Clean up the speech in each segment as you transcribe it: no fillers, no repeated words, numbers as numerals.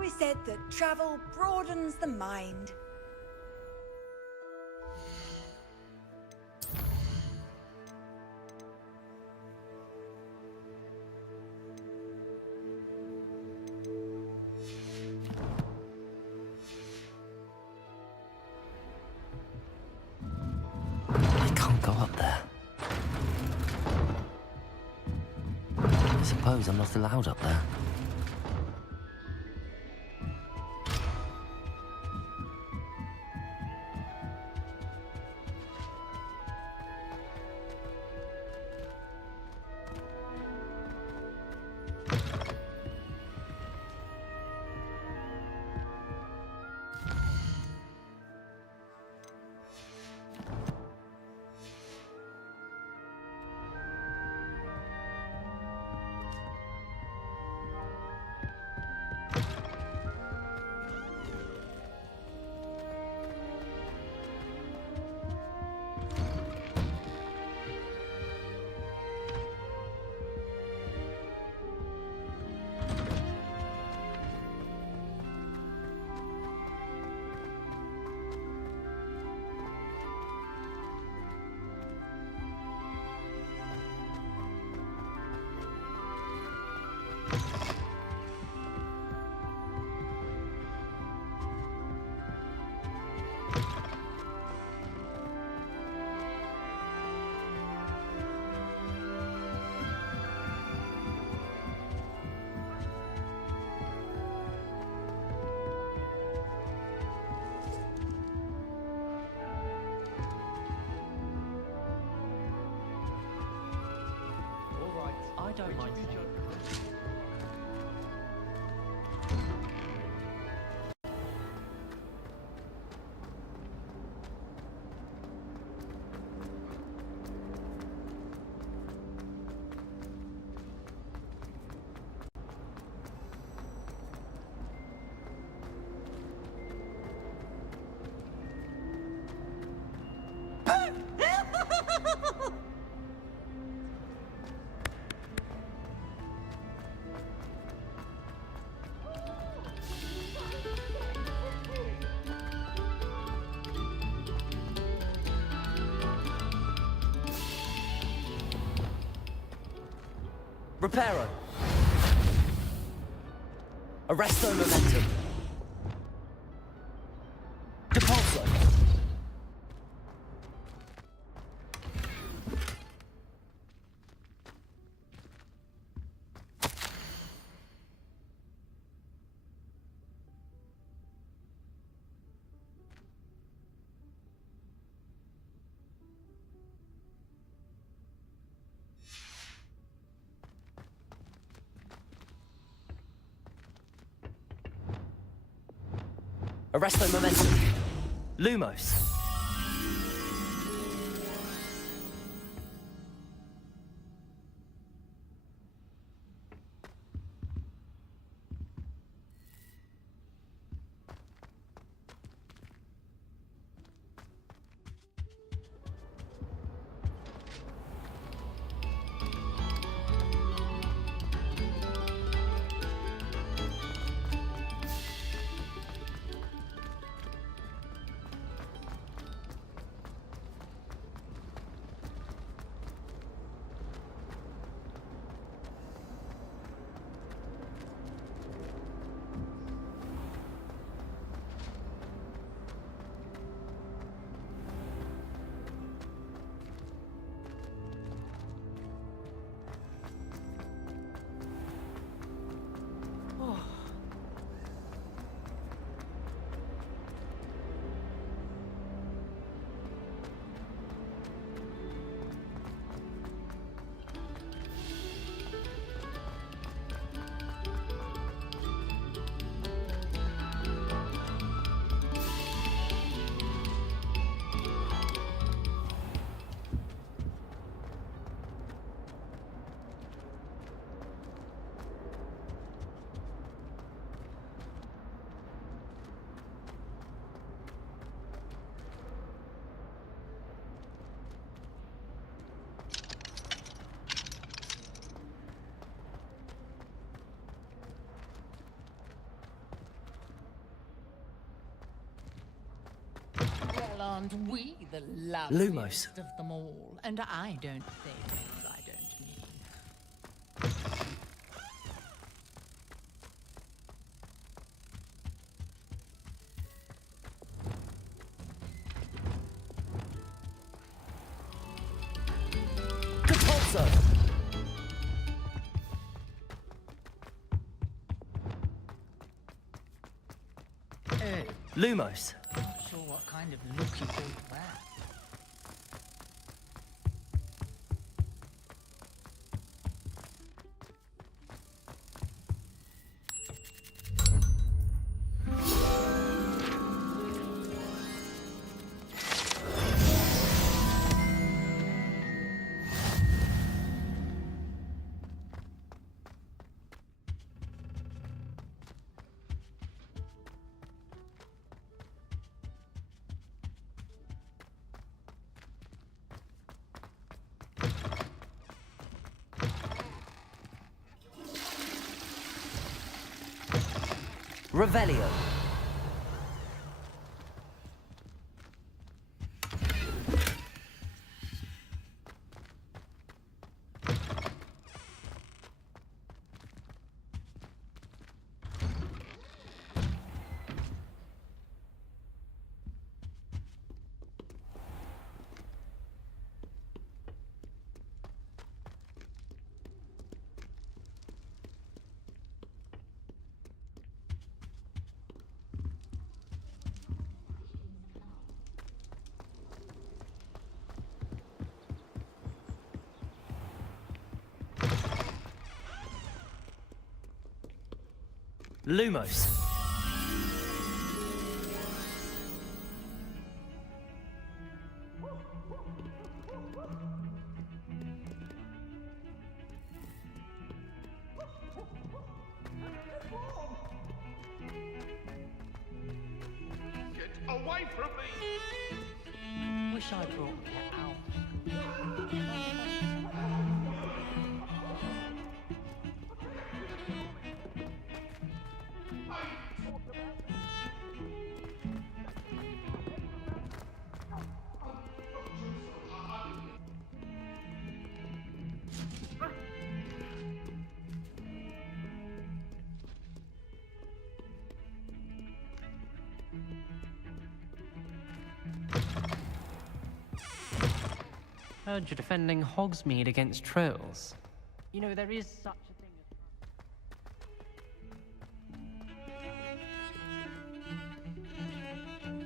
always said that travel broadens the mind. I can't go up there. I suppose I'm not allowed up there. I don't mind. Reparo. Arresto momentum. Depulso. Arresto momentum. Lumos. Aren't we the Lumos. loveliest of them all? And I don't say things I don't mean. Capozzo! Lumos. Not sure what kind of look you call that. Revelio. Lumos. Get away from me! Wish I brought Pet out. Heard you're defending Hogsmeade against trolls. You know, there is such a thing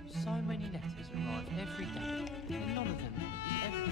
as... So many letters arrive every day, and none of them is everything.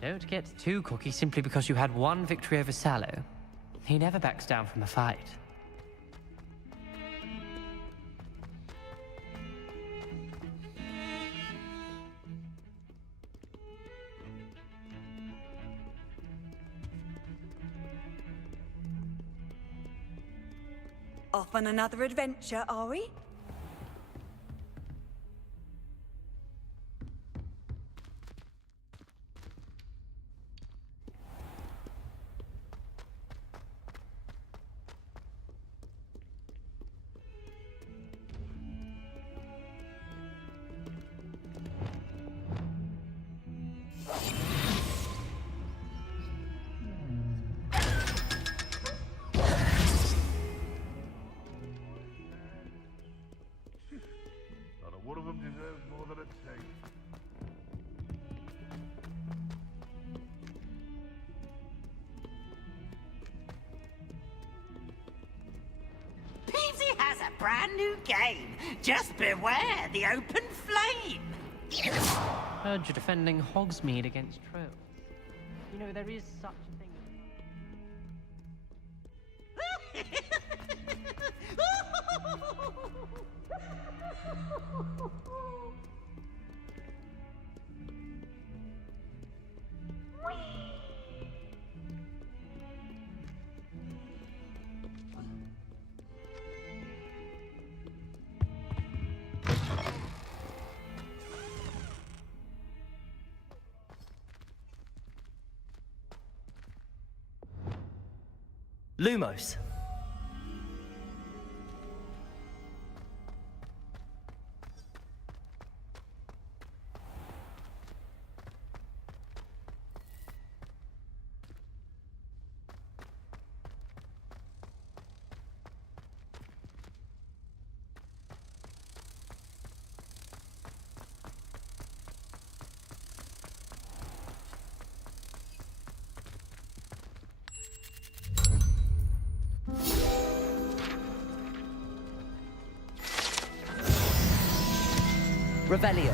Don't get too cocky simply because you had one victory over Sallow. He never backs down from a fight. Off on another adventure, are we? Not a one of them deserves more than a taste. Peasy has a brand new game. Just beware the open flame. Heard you're defending Hogsmeade against trolls. You know, there is such a thing. Lumos. Revelio.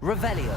Revelio.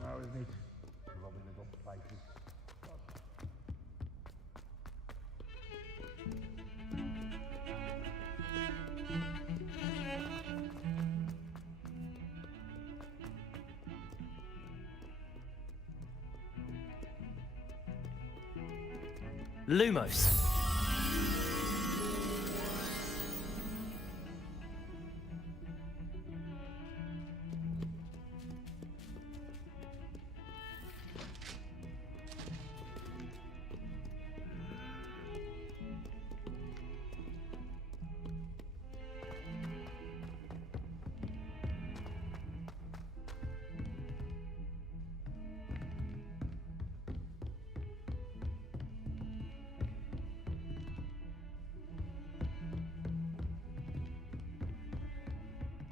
Now, isn't it? Robbing the good places. Lumos.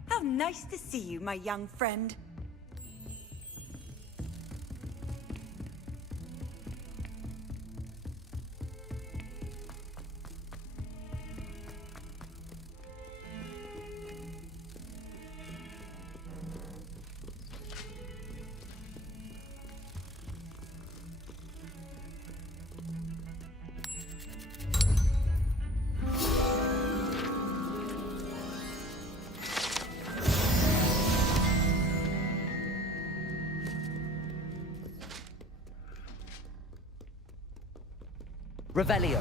How nice to see you, my young friend. Revelio.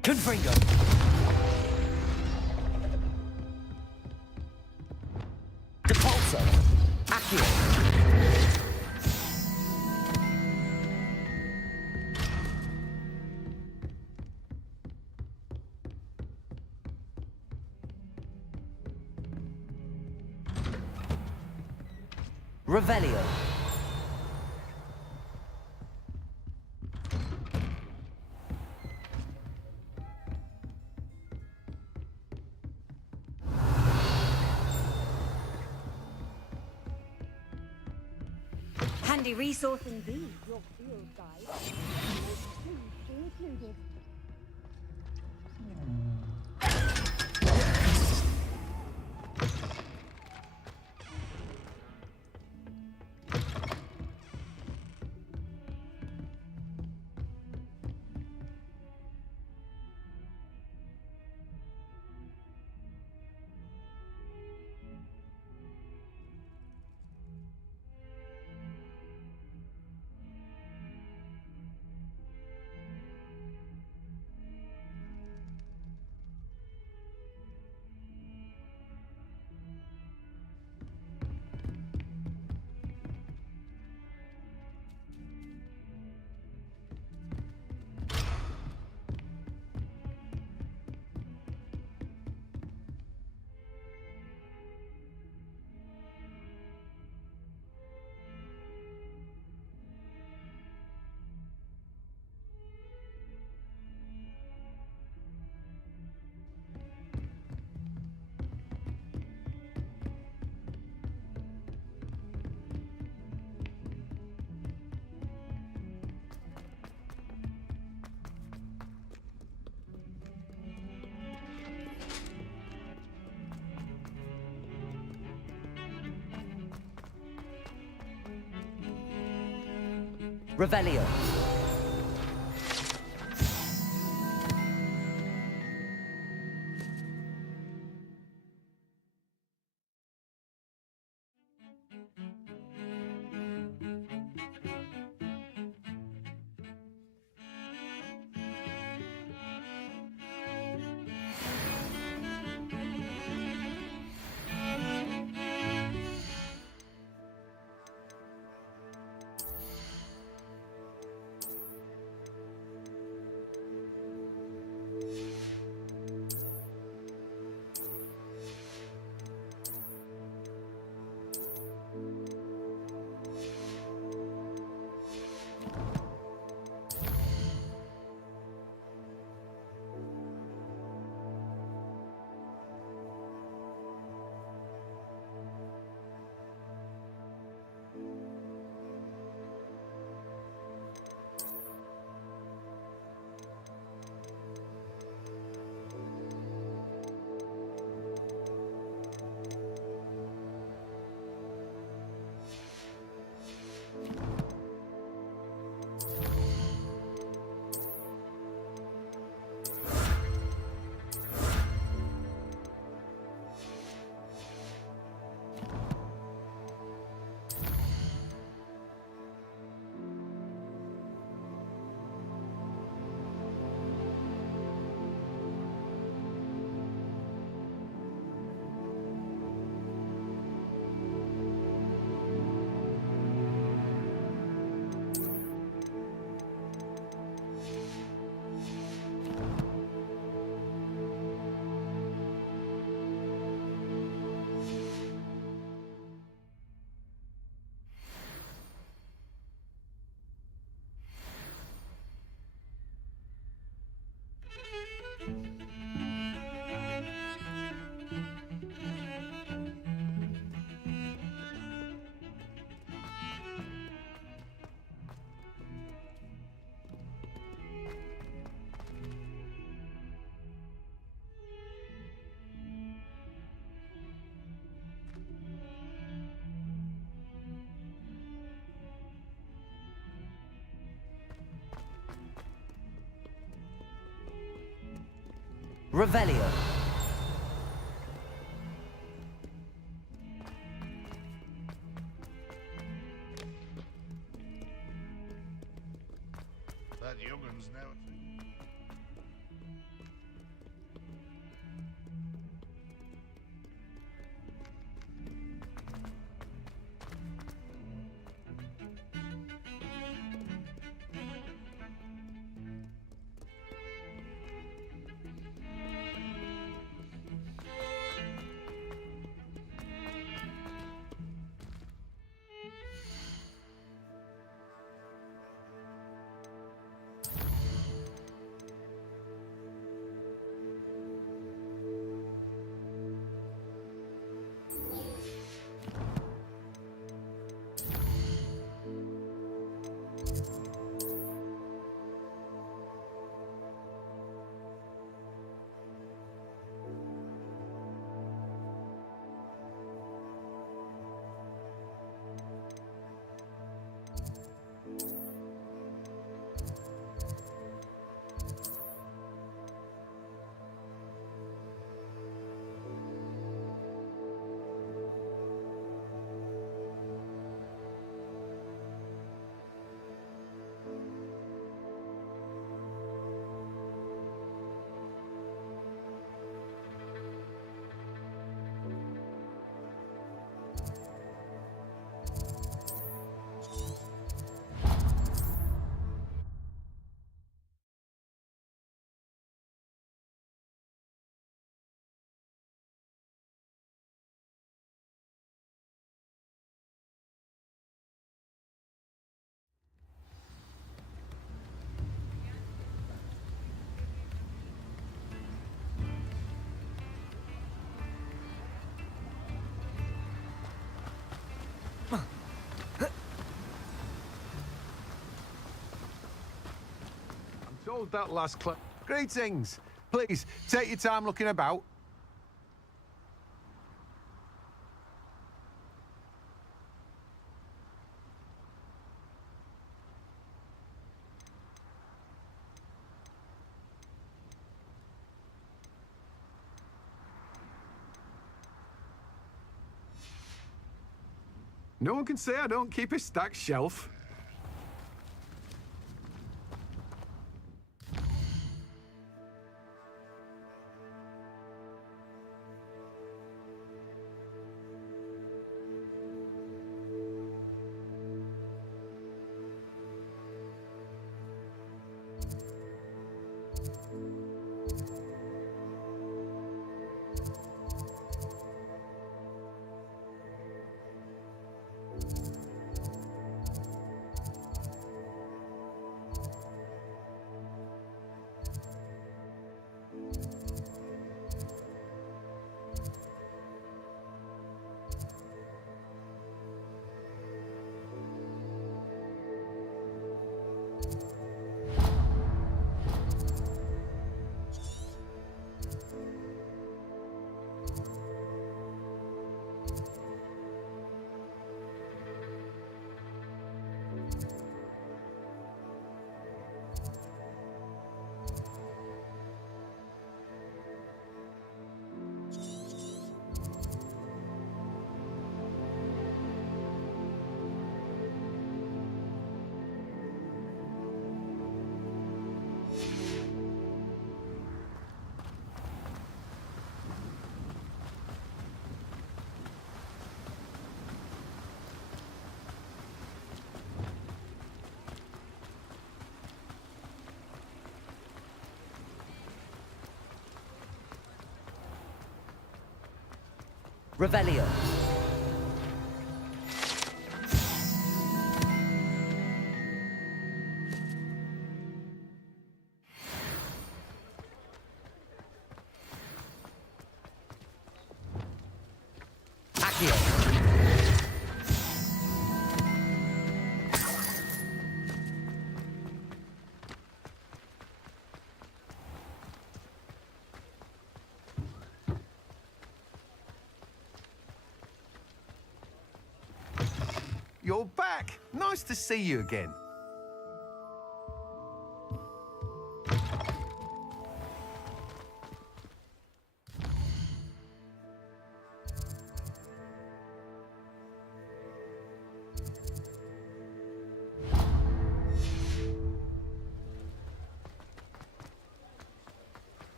Confringo. Depulso. Accio. Revelio. handy resource indeed, your field guide. Please be included. Revelio. Revelio. That youngun's now. Hold that last clip. Greetings. Please, take your time looking about. No one can say I don't keep a stacked shelf. Revelio. Accio. You're back. Nice to see you again.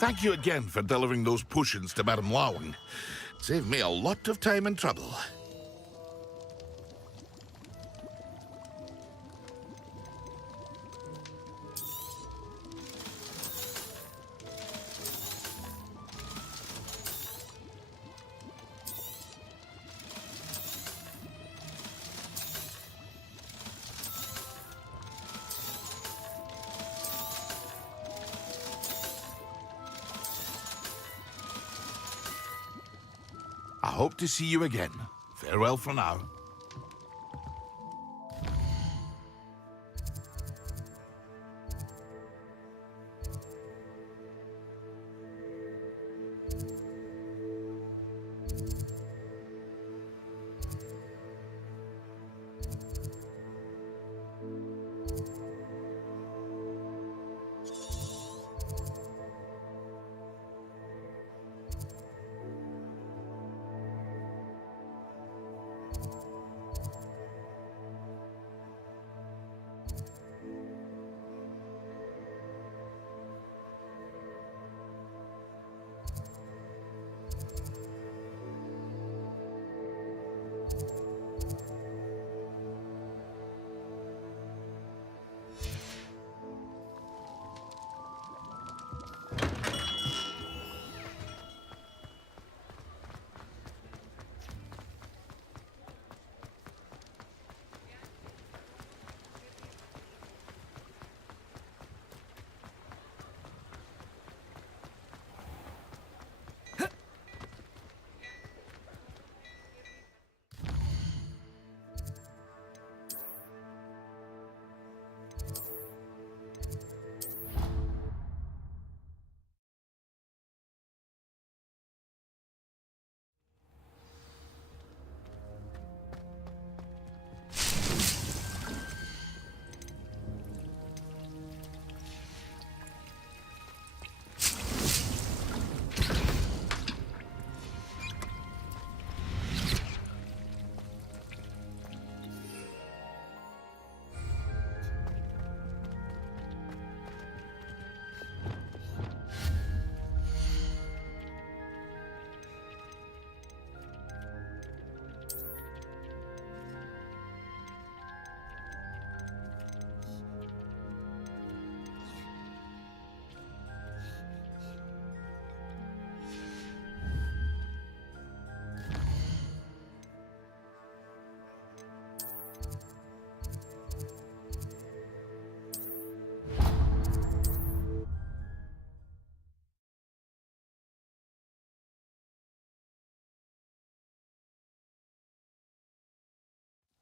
Thank you again for delivering those potions to Madame Lawing. Saved me a lot of time and trouble. I hope to see you again. Farewell for now.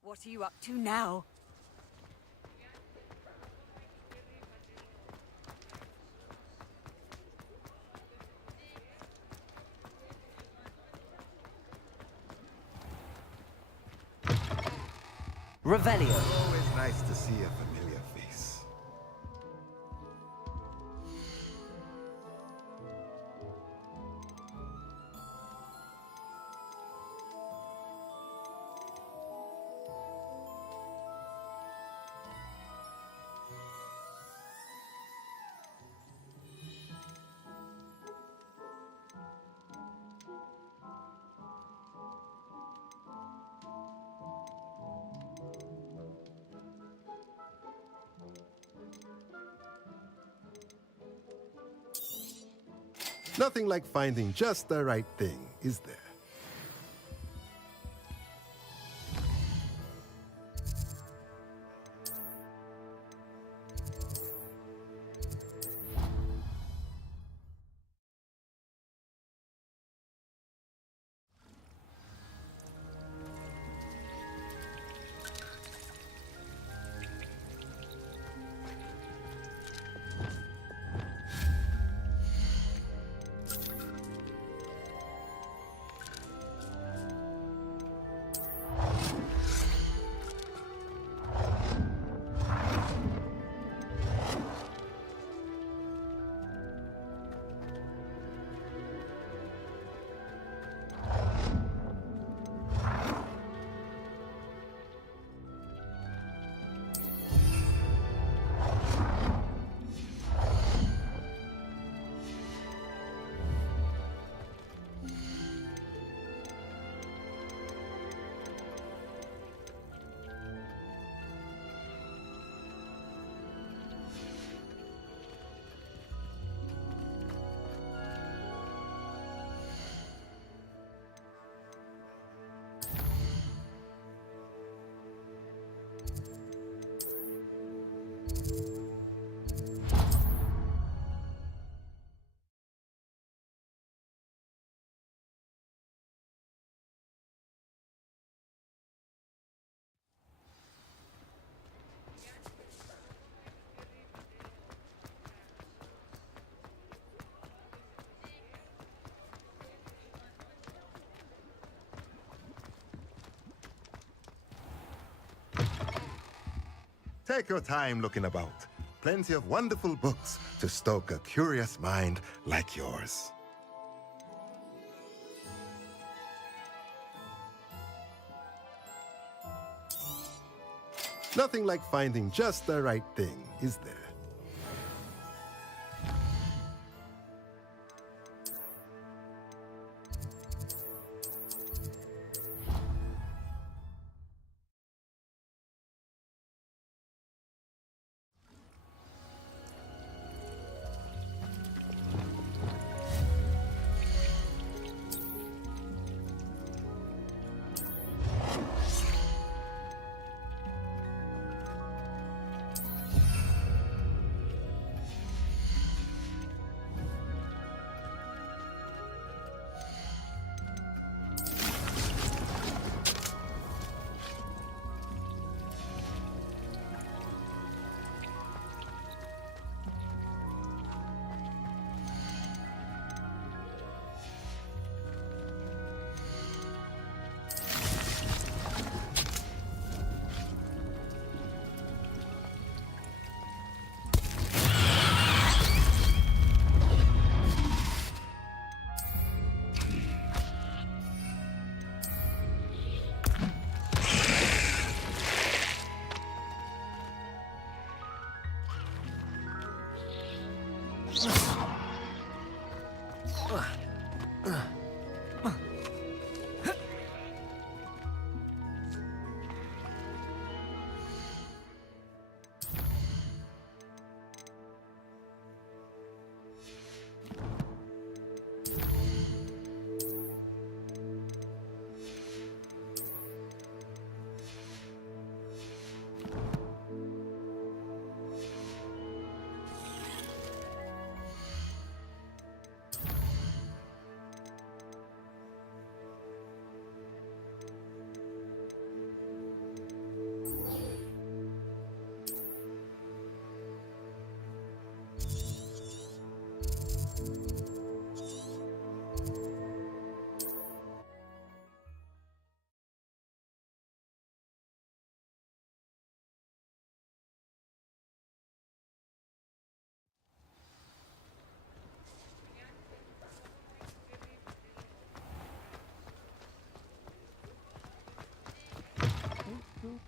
What are you up to now? Revelio. Always nice to see a familiar face. Nothing like finding just the right thing, is there? Take your time looking about. Plenty of wonderful books to stoke a curious mind like yours. Nothing like finding just the right thing, is there?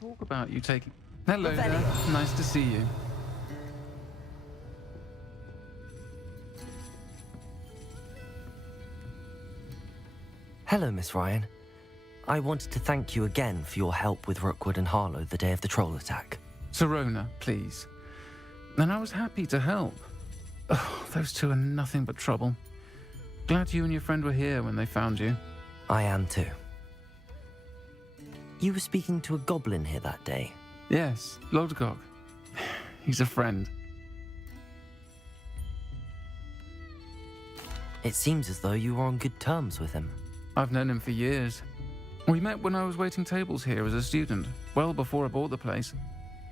talk about you taking... Hello there. Nice to see you. Hello, Miss Ryan. I wanted to thank you again for your help with Rookwood and Harlow the day of the troll attack. Sirona, please. And I was happy to help. Oh, those two are nothing but trouble. Glad you and your friend were here when they found you. I am too. You were speaking to a goblin here that day. Yes, Lodgok. He's a friend. It seems as though you were on good terms with him. I've known him for years. We met when I was waiting tables here as a student, well before I bought the place.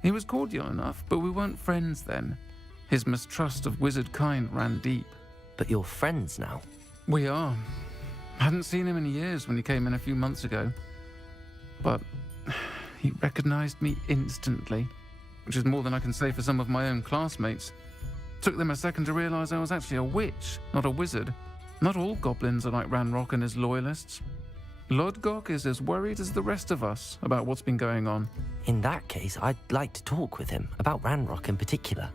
He was cordial enough, but we weren't friends then. His mistrust of wizard kind ran deep. But you're friends now. We are. Hadn't seen him in years when he came in a few months ago. But he recognized me instantly, which is more than I can say for some of my own classmates. Took them a second to realize I was actually a witch, not a wizard. Not all goblins are like Ranrock and his loyalists. Lodgok is as worried as the rest of us about what's been going on. In that case, I'd like to talk with him, about Ranrock in particular.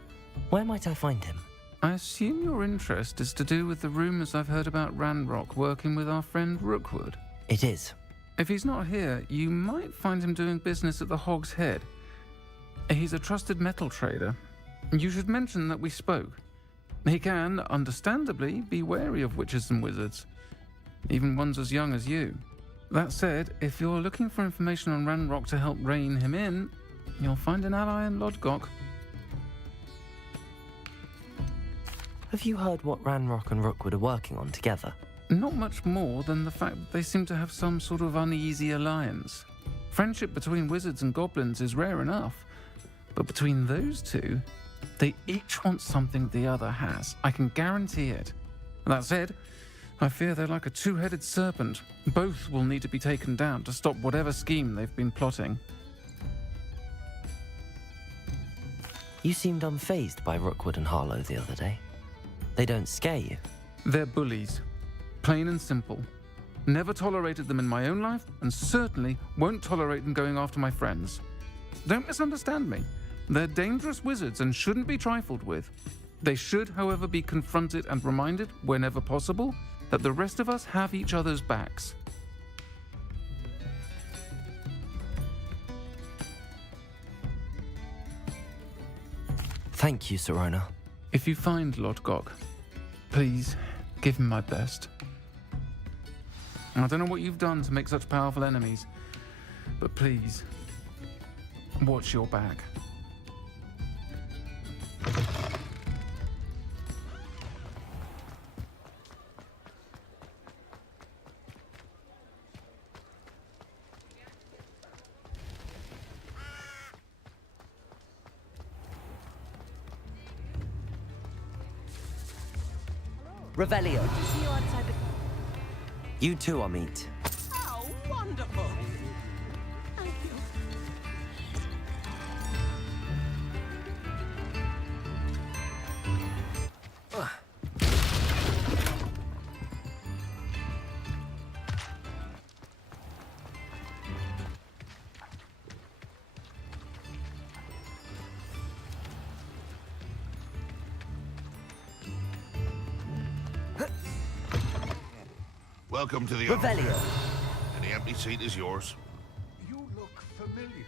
Where might I find him? I assume your interest is to do with the rumors I've heard about Ranrock working with our friend Rookwood. It is. If he's not here, you might find him doing business at the Hog's Head. He's a trusted metal trader. You should mention that we spoke. He can, understandably, be wary of witches and wizards, even ones as young as you. That said, if you're looking for information on Ranrock to help rein him in, you'll find an ally in Lodgok. Have you heard what Ranrock and Rookwood are working on together? Not much more than the fact that they seem to have some sort of uneasy alliance. Friendship between wizards and goblins is rare enough, but between those two, they each want something the other has. I can guarantee it. That said, I fear they're like a two-headed serpent. Both will need to be taken down to stop whatever scheme they've been plotting. You seemed unfazed by Rookwood and Harlow the other day. They don't scare you. They're bullies. Plain and simple. Never tolerated them in my own life, and certainly won't tolerate them going after my friends. Don't misunderstand me. They're dangerous wizards and shouldn't be trifled with. They should, however, be confronted and reminded, whenever possible, that the rest of us have each other's backs. Thank you, Sirona. If you find Lodgok, please give him my best. I don't know what you've done to make such powerful enemies, but please, watch your back. Revelio. See you outside the... You too, Amit. How wonderful! Thank you. Welcome to the Revelio. army. Any empty seat is yours. You look familiar.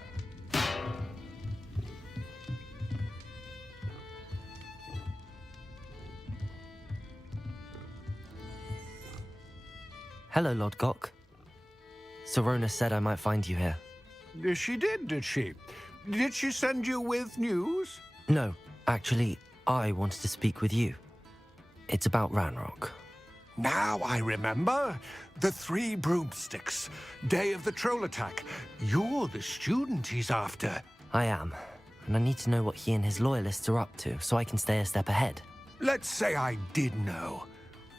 Hello, Lodgok. Sirona said I might find you here. She did she? Did she send you with news? No, actually, I wanted to speak with you. It's about Ranrock. Now I remember. The 3 broomsticks. Day of the troll attack. You're the student he's after. I am, and I need to know what he and his loyalists are up to so I can stay a step ahead. Let's say I did know.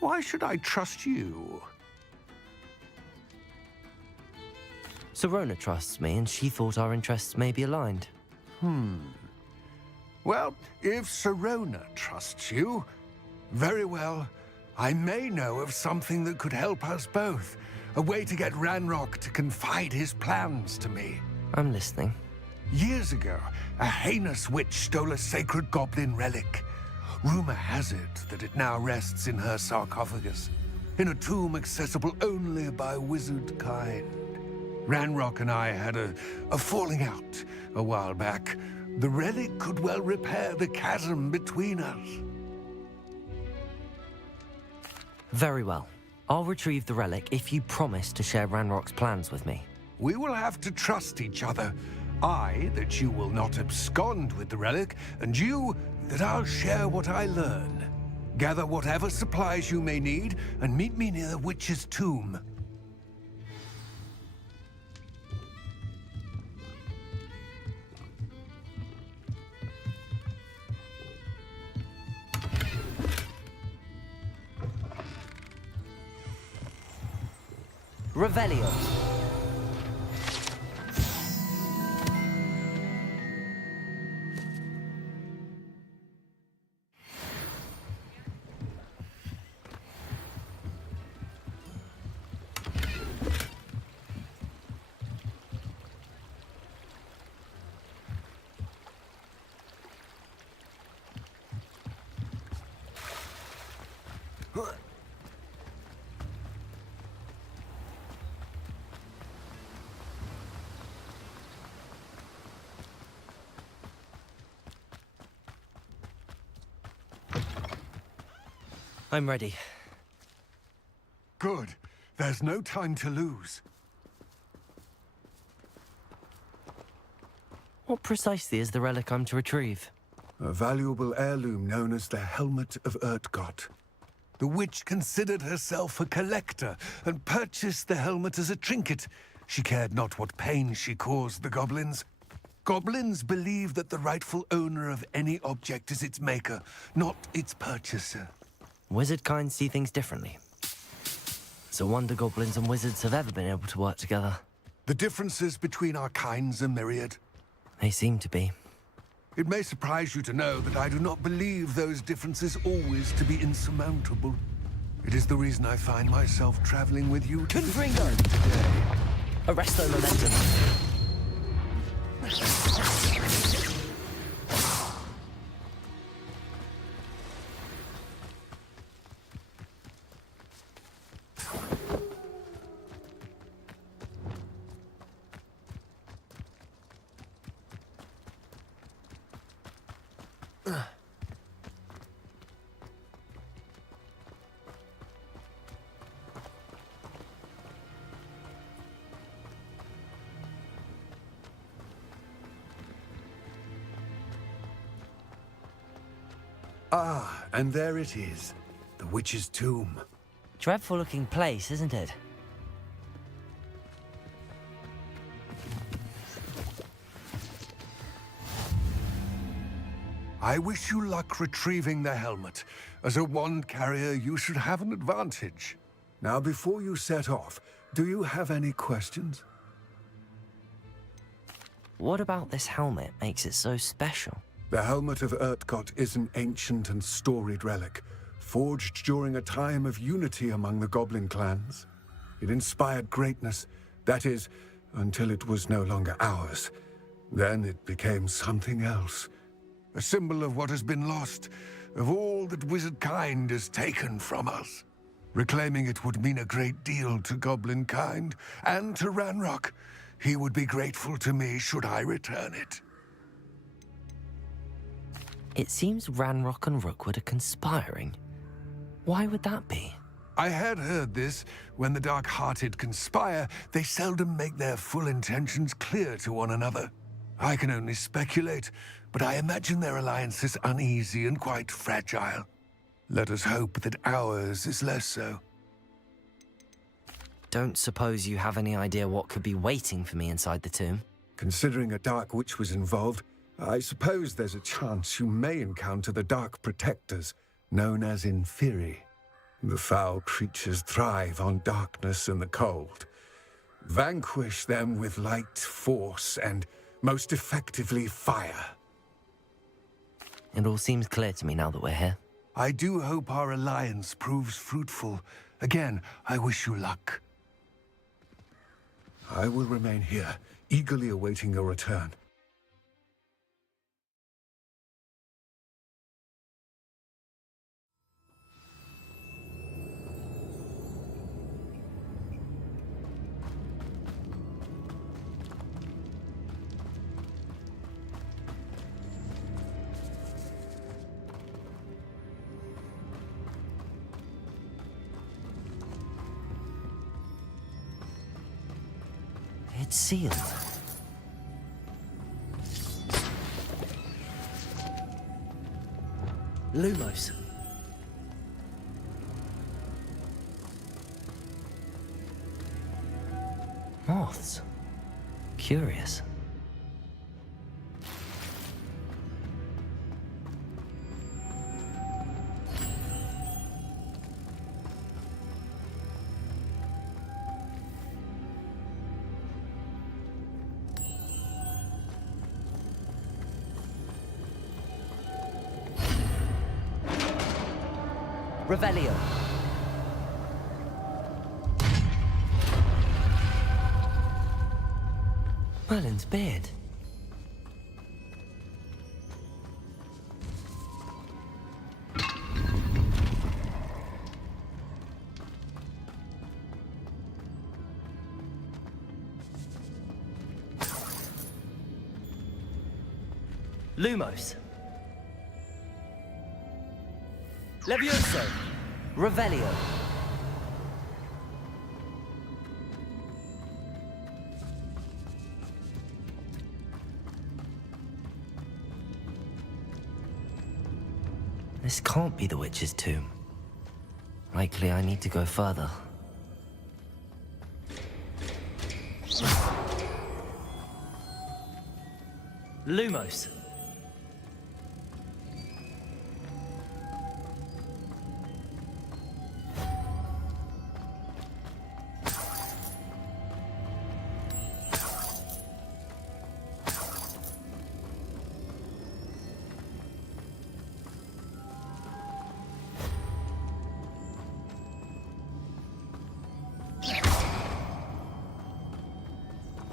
Why should I trust you? Sirona trusts me, and she thought our interests may be aligned. Well, if Sirona trusts you, very well. I may know of something that could help us both. A way to get Ranrock to confide his plans to me. I'm listening. Years ago, a heinous witch stole a sacred goblin relic. Rumor has it that it now rests in her sarcophagus, in a tomb accessible only by wizard kind. Ranrock and I had a falling out a while back. The relic could well repair the chasm between us. Very well. I'll retrieve the relic if you promise to share Ranrock's plans with me. We will have to trust each other. I, that you will not abscond with the relic, and you, that I'll share what I learn. Gather whatever supplies you may need, and meet me near the witch's tomb. Revelio. I'm ready. Good. There's no time to lose. What precisely is the relic I'm to retrieve? A valuable heirloom known as the Helmet of Urtgott. The witch considered herself a collector and purchased the helmet as a trinket. She cared not what pain she caused the goblins. Goblins believe that the rightful owner of any object is its maker, not its purchaser. Wizard kind see things differently. It's a wonder goblins and wizards have ever been able to work together. The differences between our kinds are myriad. They seem to be. It may surprise you to know that I do not believe those differences always to be insurmountable. It is the reason I find myself traveling with you to Confringo! today. Arresto momentum. Ah, and there it is. The witch's tomb. Dreadful looking place, isn't it? I wish you luck retrieving the helmet. As a wand carrier, you should have an advantage. Now, before you set off, do you have any questions? What about this helmet makes it so special? The Helmet of Urtgott is an ancient and storied relic, forged during a time of unity among the goblin clans. It inspired greatness, that is, until it was no longer ours. Then it became something else. A symbol of what has been lost, of all that wizard kind has taken from us. Reclaiming it would mean a great deal to goblin kind, and to Ranrock. He would be grateful to me should I return it. It seems Ranrock and Rookwood are conspiring. Why would that be? I had heard this. When the dark-hearted conspire, they seldom make their full intentions clear to one another. I can only speculate, but I imagine their alliance is uneasy and quite fragile. Let us hope that ours is less so. Don't suppose you have any idea what could be waiting for me inside the tomb? Considering a dark witch was involved, I suppose there's a chance you may encounter the Dark Protectors, known as Inferi. The foul creatures thrive on darkness and the cold. Vanquish them with light, force, and, most effectively, fire. It all seems clear to me now that we're here. I do hope our alliance proves fruitful. Again, I wish you luck. I will remain here, eagerly awaiting your return. It's sealed. Lumos. Moths. Curious. Revelio. Merlin's beard. Lumos. Levioso. Revelio. This can't be the witch's tomb. Likely I need to go further. Lumos.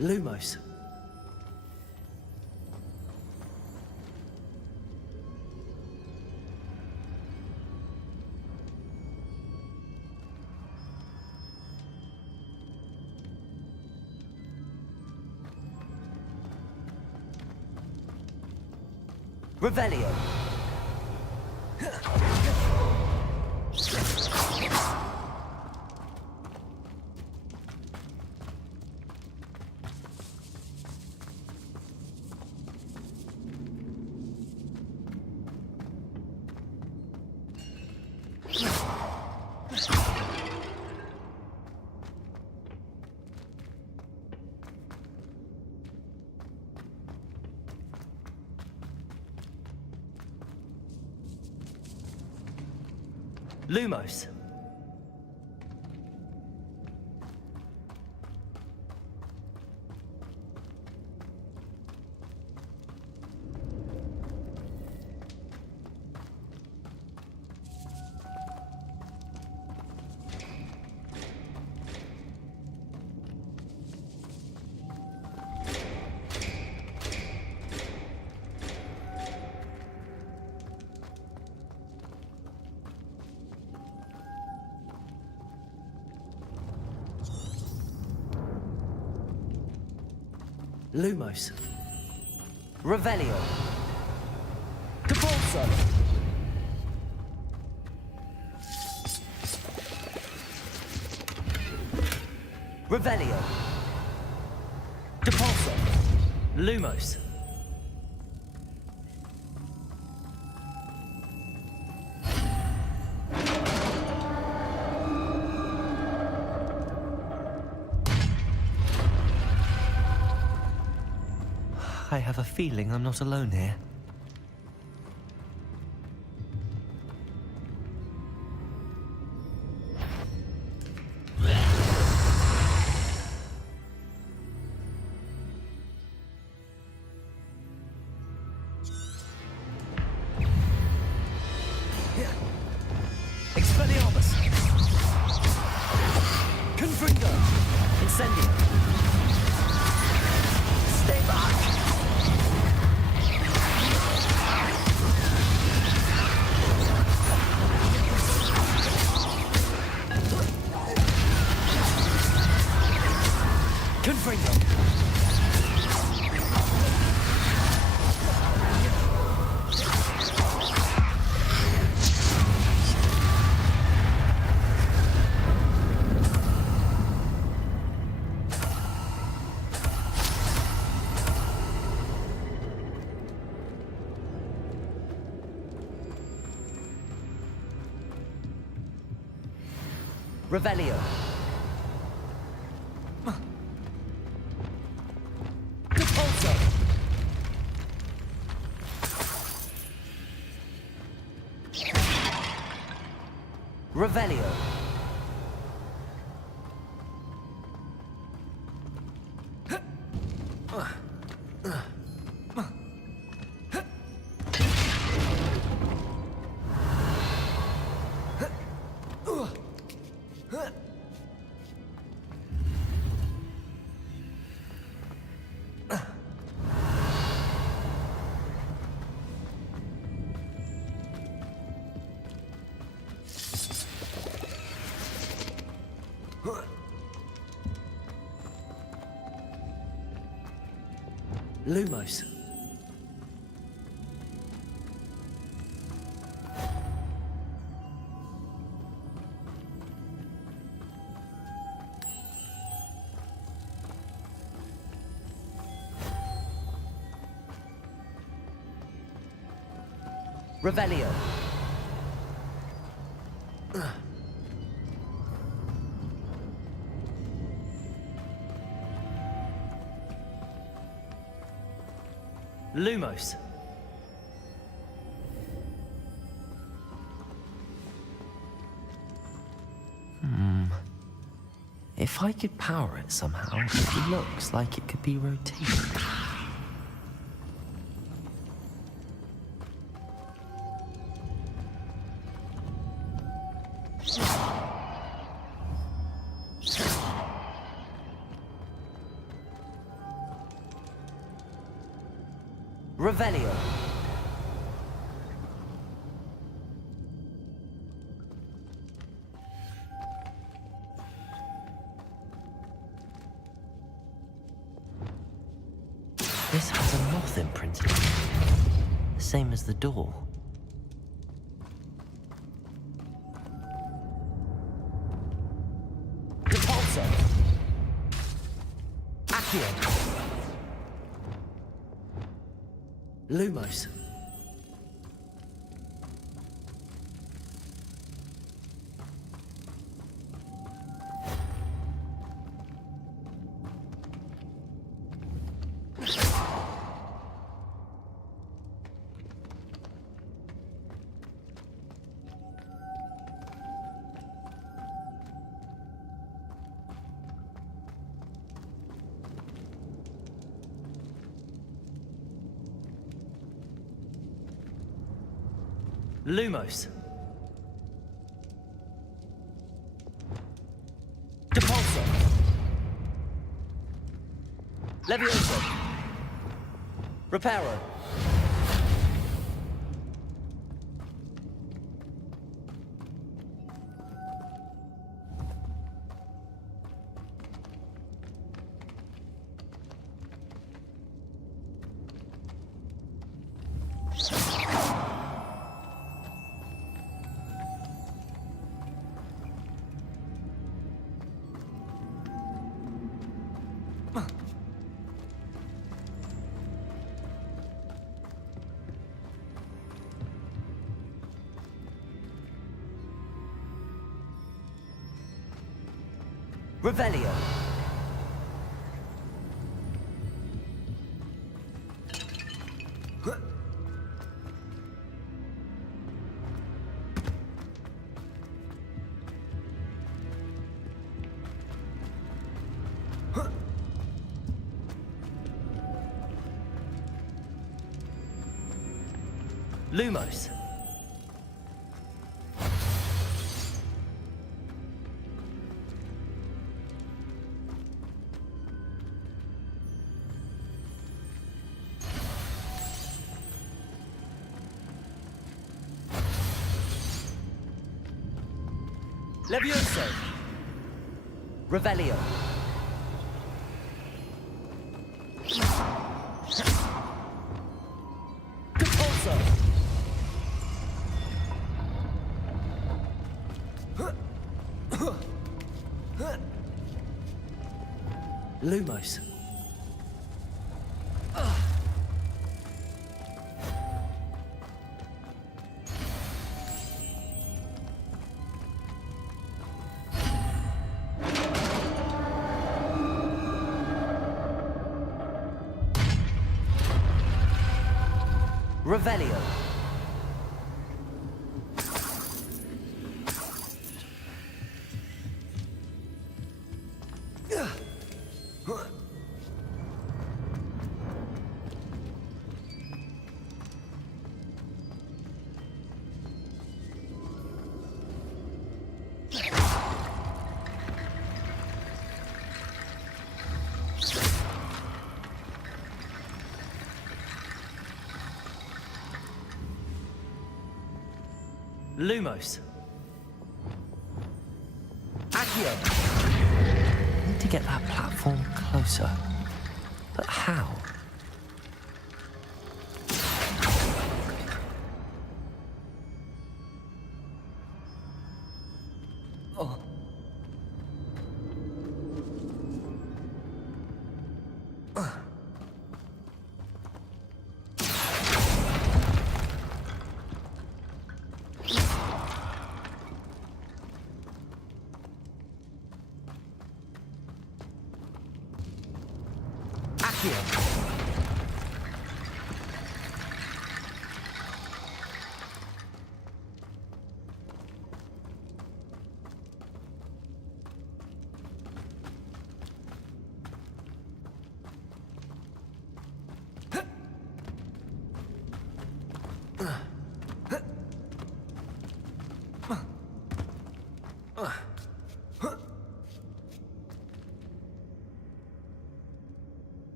Lumos. Revelio. Lumos. Lumos. Revelio. Capulso. Revelio. Capulso. Lumos. I have a feeling I'm not alone here. Expelliarmus! Confringo! Incendio! Stay back! Confringo! Revelio. Repulso. Revelio. Lumos. Revelio. Lumos. If I could power it somehow, it looks like it could be rotated. Revelio. This has a moth imprinted on it, same as the door. Repulso. Accio. Lumos. Lumos. Depulso. Levioso. Reparo. Revelio. Lumos. Levioso. Revelio. Depulso. Lumos. Revelio. Lumos. Accio. Need to get that platform closer. But how? Oh.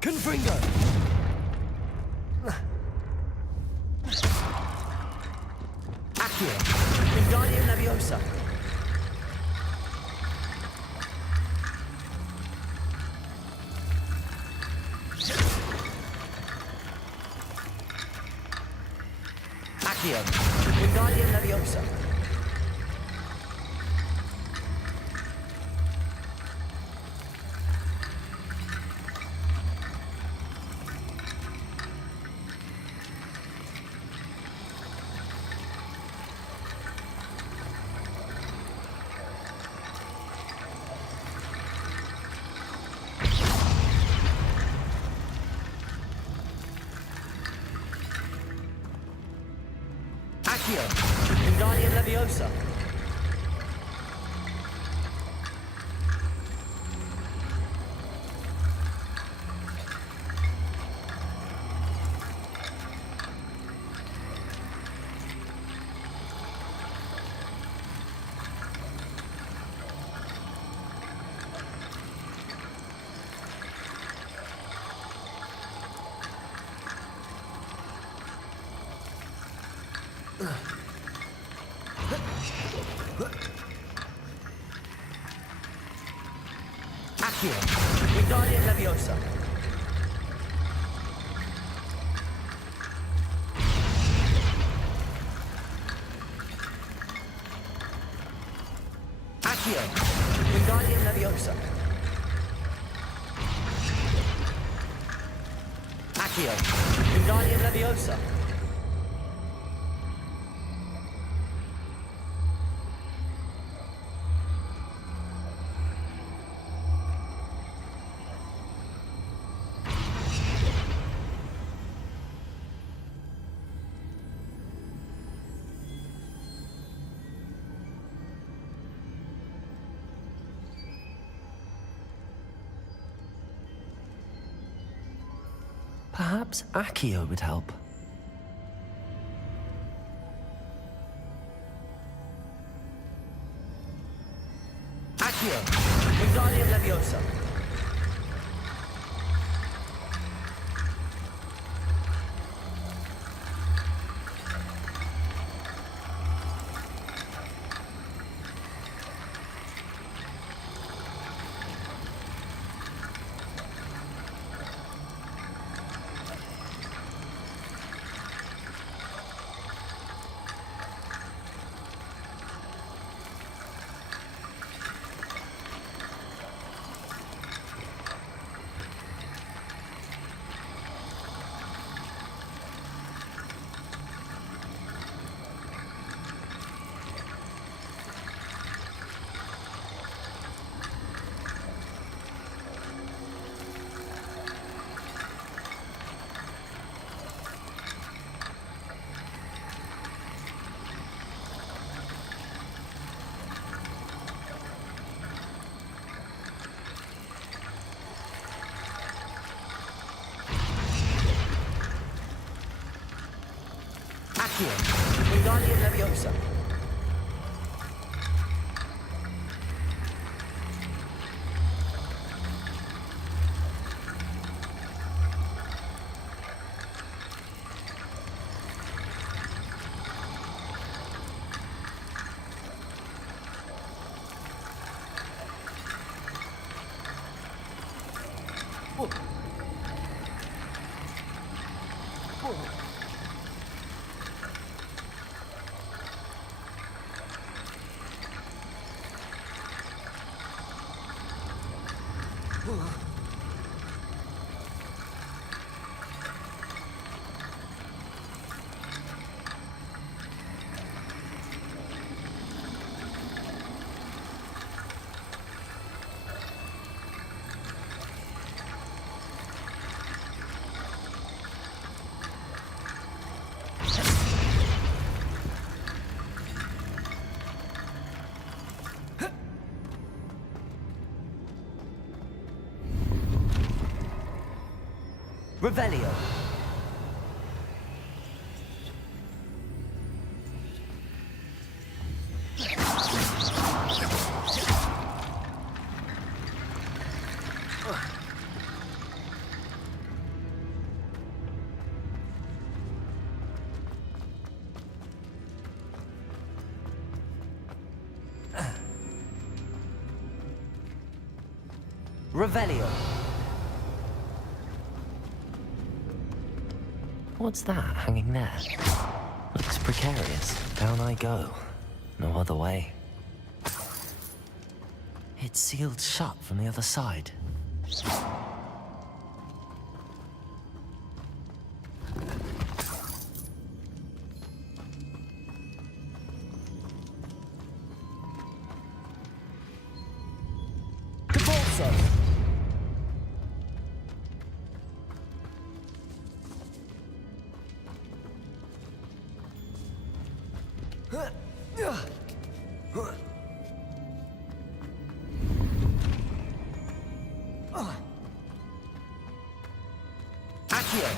Confringo! Accio! Wingardium Leviosa! Accio! Wingardium Leviosa! Accio! Wingardium Leviosa! Accio! Wingardium Leviosa! Accio! Wingardium Leviosa! Accio! Wingardium Leviosa! Perhaps Accio would help. Accio! Wingardium Leviosa! Accio. Wingardium Leviosa. Revelio. Revelio. What's that hanging there? Looks precarious. Down I go. No other way. It's sealed shut from the other side. Accio.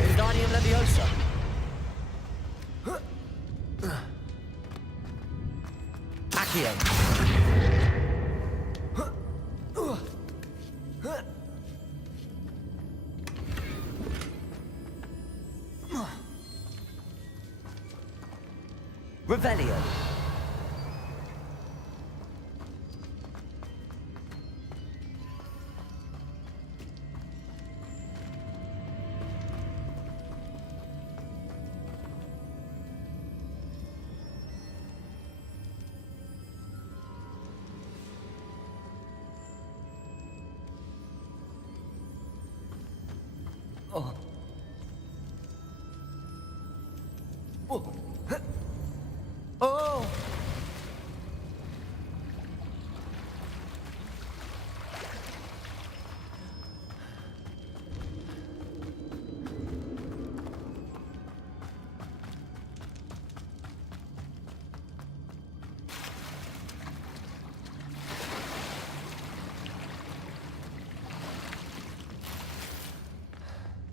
Wingardium Leviosa. Accio. Revelio. Oh. Oh.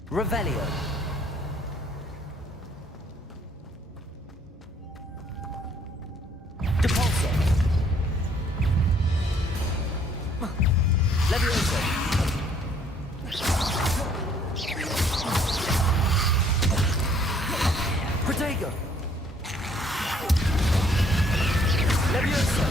Revelio. Depulso. Levioso. Protego. Levioso.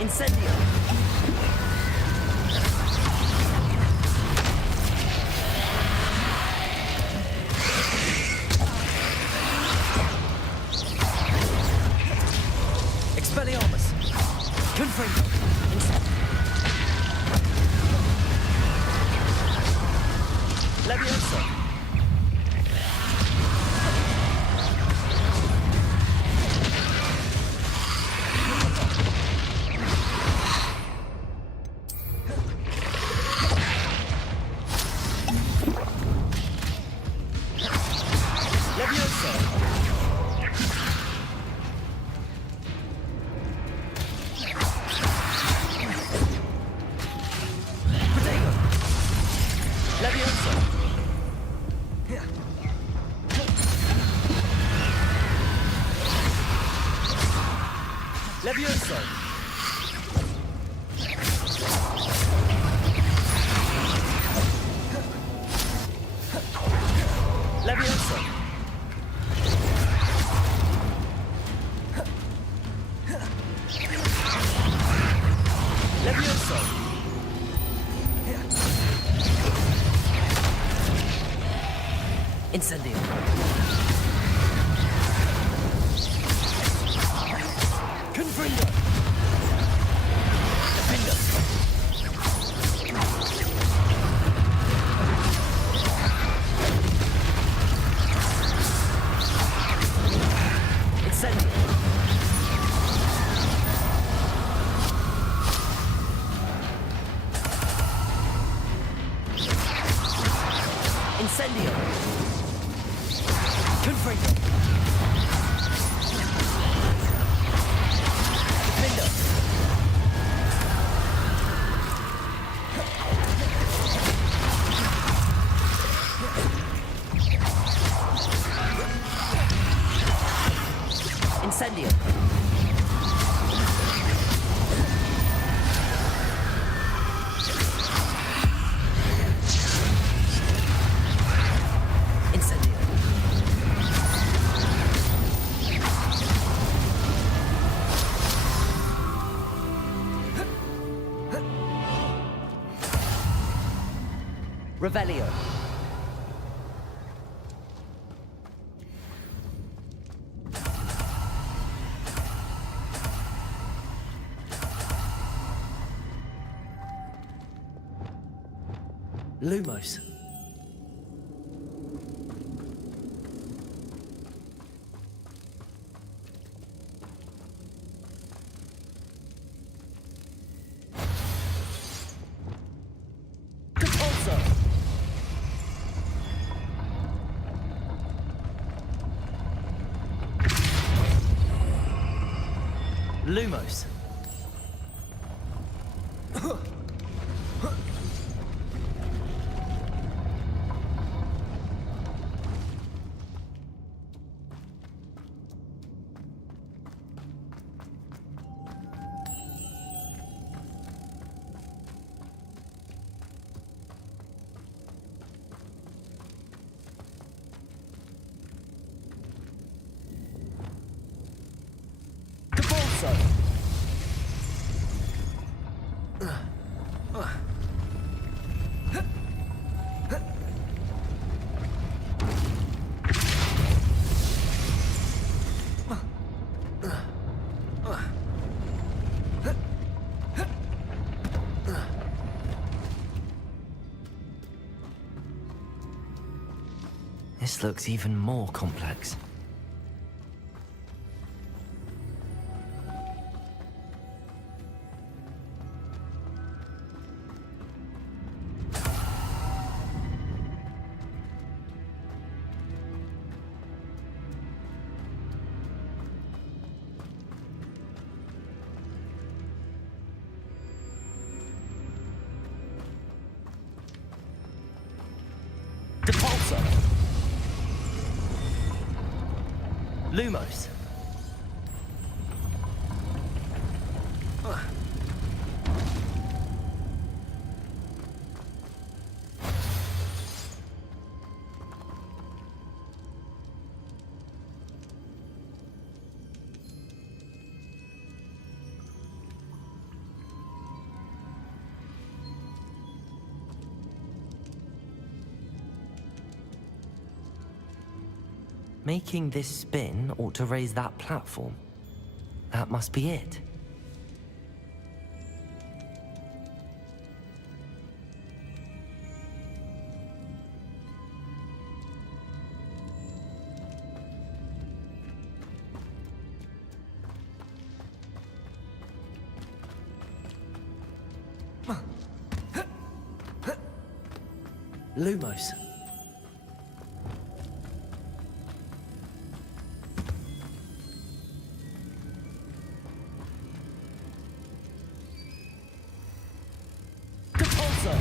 Incendio. Expelliarmus. Confringo. Incendio. Levioso! Levioso! Levioso! Levioso! Incendio! Confrindo! Defendo! Incendio! Incendio! Confrindo! Defendo! Incendio! Incendio! Revelio! Lumos. Compulso. Lumos. Compulso. This looks even more complex. Depulso. Lumos. Making this spin ought to raise that platform. That must be it. Lumos. Compulso.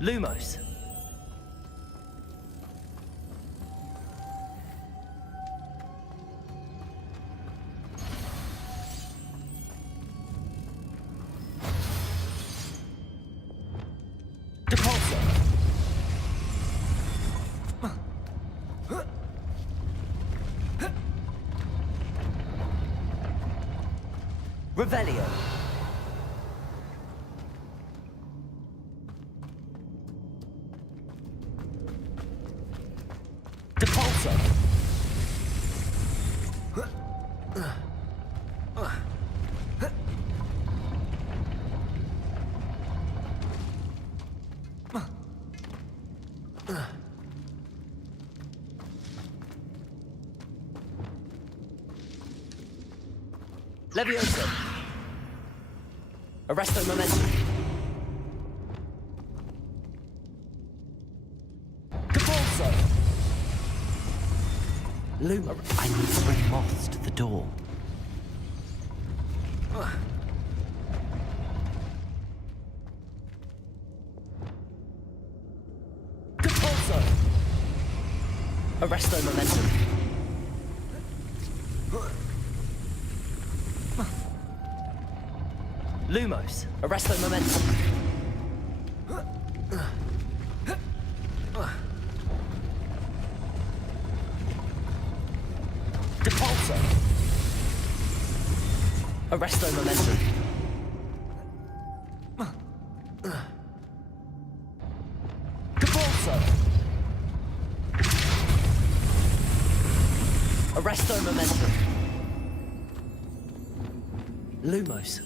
Lumos. Depulso. Revelio. Depulso. Levioso. Arresto momentum. Depulso. Luma. I need to bring moths to the door. Depulso. Arresto momentum. Lumos. Arresto momentum. Depulso. Arresto momentum. Depulso. Arresto momentum. Lumos.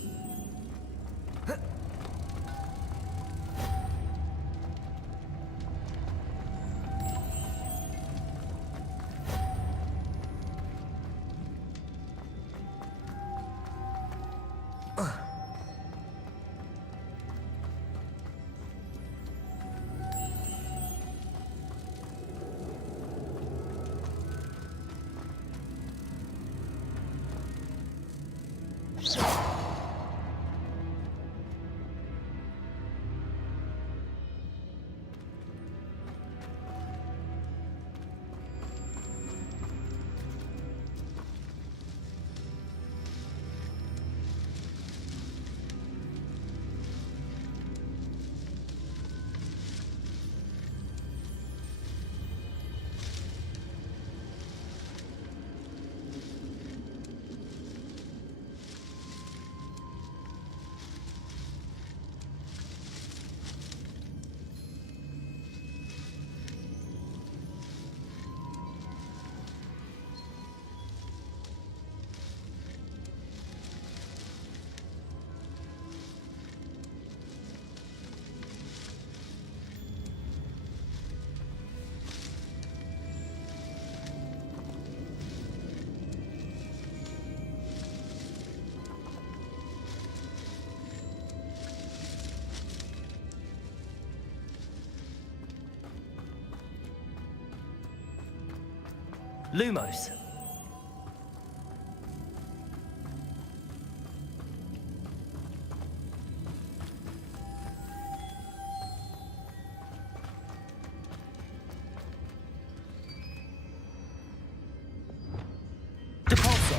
Lumos. Depulso.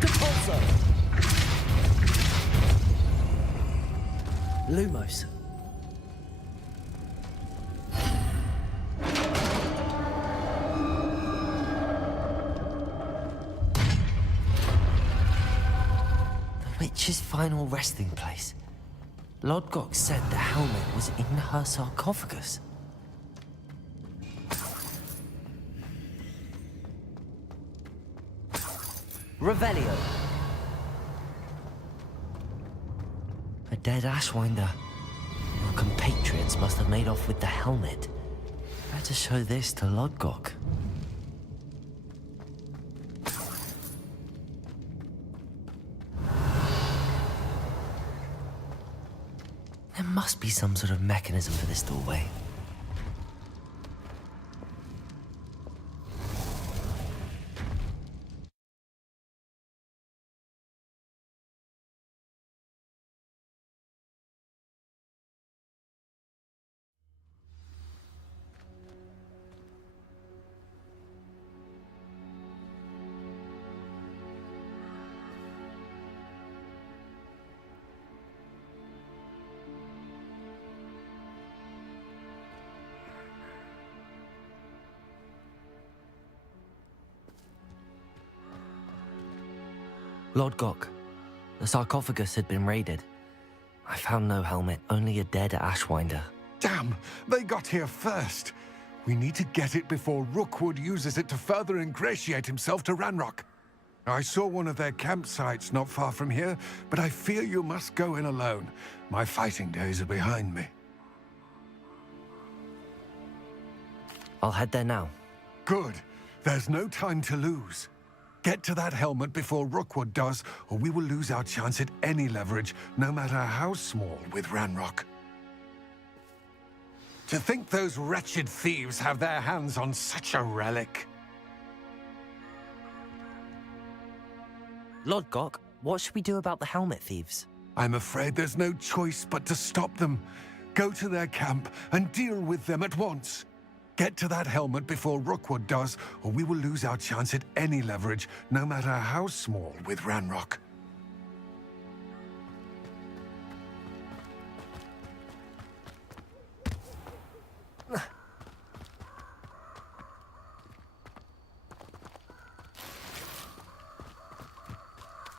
Depulso. Lumos. The witch's final resting place. Lodgok said the helmet was in her sarcophagus. Revelio. A dead Ashwinder. Your compatriots must have made off with the helmet. Better show this to Lodgok. There must be some sort of mechanism for this doorway. Lodgok, the sarcophagus had been raided. I found no helmet, only a dead Ashwinder. Damn! They got here first! We need to get it before Rookwood uses it to further ingratiate himself to Ranrock. I saw one of their campsites not far from here, but I fear you must go in alone. My fighting days are behind me. I'll head there now. Good. There's no time to lose. Get to that helmet before Rookwood does, or we will lose our chance at any leverage, no matter how small, with Ranrock. To think those wretched thieves have their hands on such a relic. Lodgok, what should we do about the helmet thieves? I'm afraid there's no choice but to stop them. Go to their camp and deal with them at once. Get to that helmet before Rookwood does, or we will lose our chance at any leverage, no matter how small, with Ranrock.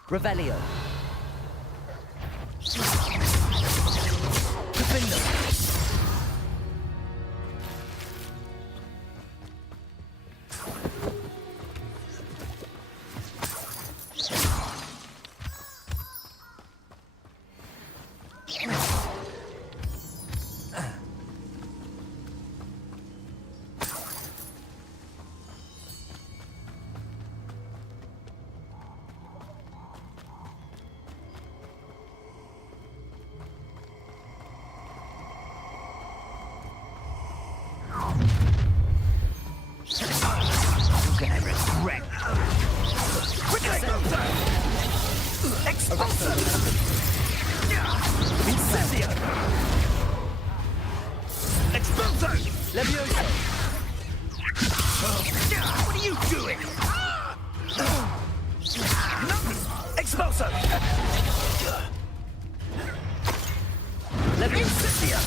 Revelio. Defender. What are you doing? Expulso! Incendia!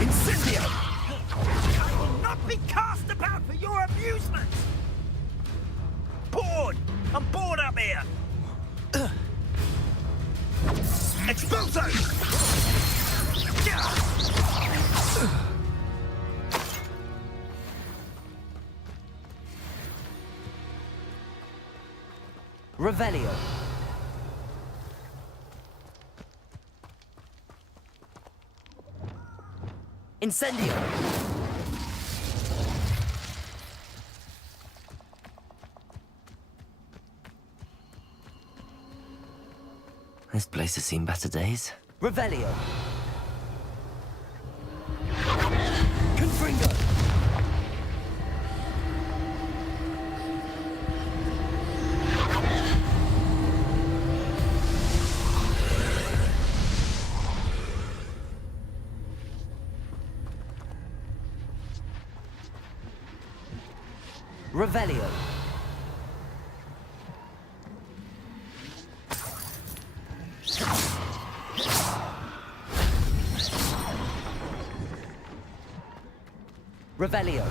Incendio! I will not be cast about for your amusement! Bored! I'm bored up here! Expulso! Revelio. Incendio. This place has seen better days. Revelio. Confringo. Revelio. Revelio.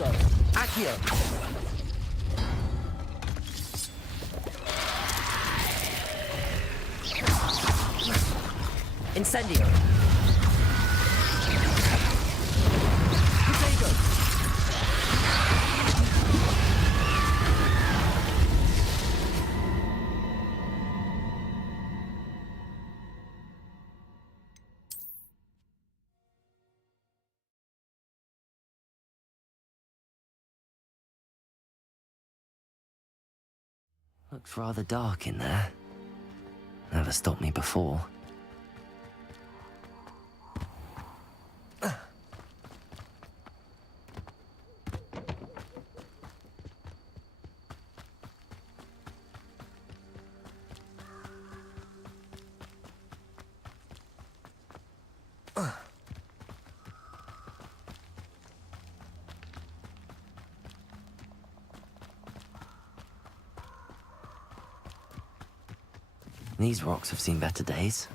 Levioso! Accio! Incendio! Potato! Looks rather dark in there. Never stopped me before. These rocks have seen better days.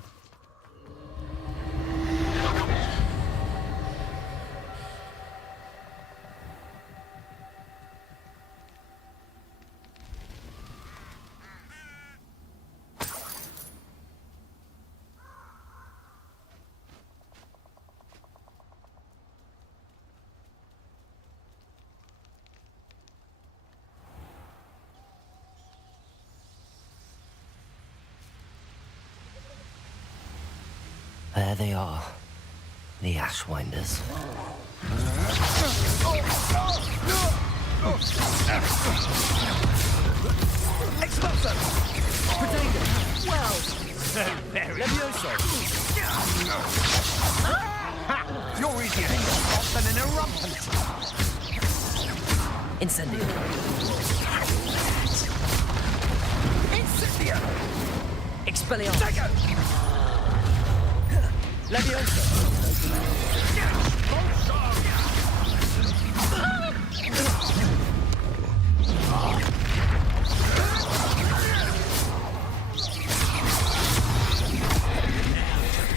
There they are, the Ashwinders. Expulso! Potato! Well! Levioso! You're easier to stop than an irrumpent. Incendio! Incendio! Expelliarmus! Levioso!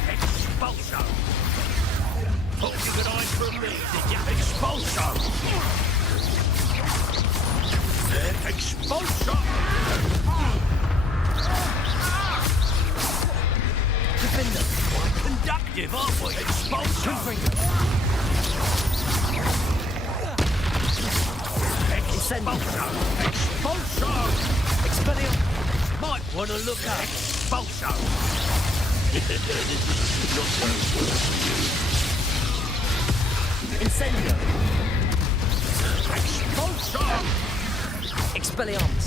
Expulso! Thought you could hide from me, did you? Expulso! Expulso! Defender! Quite conductive, aren't we? Expulso! Expulso! Expulso! Expelliarmus! Might want to look up. Expulso! Incendio! Expulso! Expelliarmus!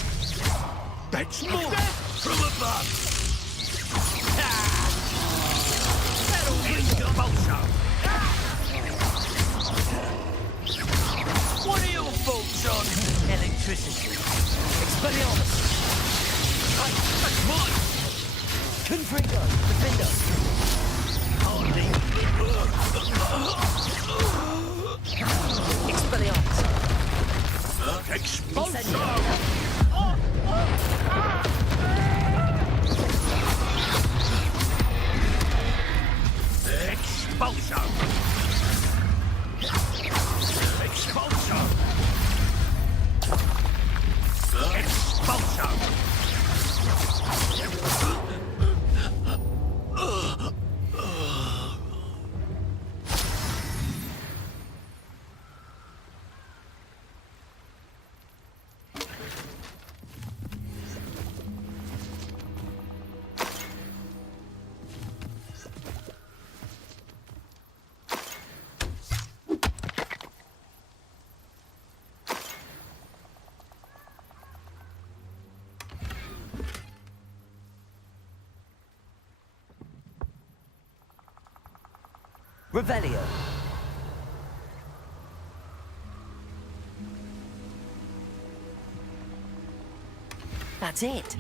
That's more from above. That'll bring Expulso! What are your thoughts on electricity? Expelliarmus! That's mine! Confringo! Defender! Hardly. Expelliarmus! Expulso! Expulso! Expulso! Expulso! Revelio! That's it!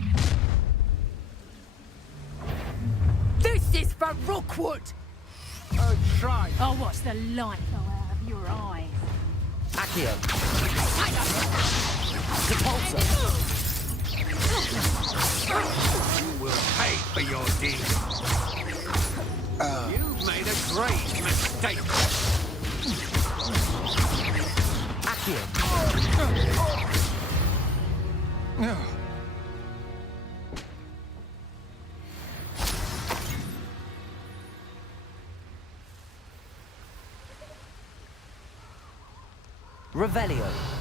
This is for Rookwood! Oh, try. I'll watch the light go out of your eyes. Accio! Depulso! You will pay for your deeds. You've made a grave mistake. Revelio.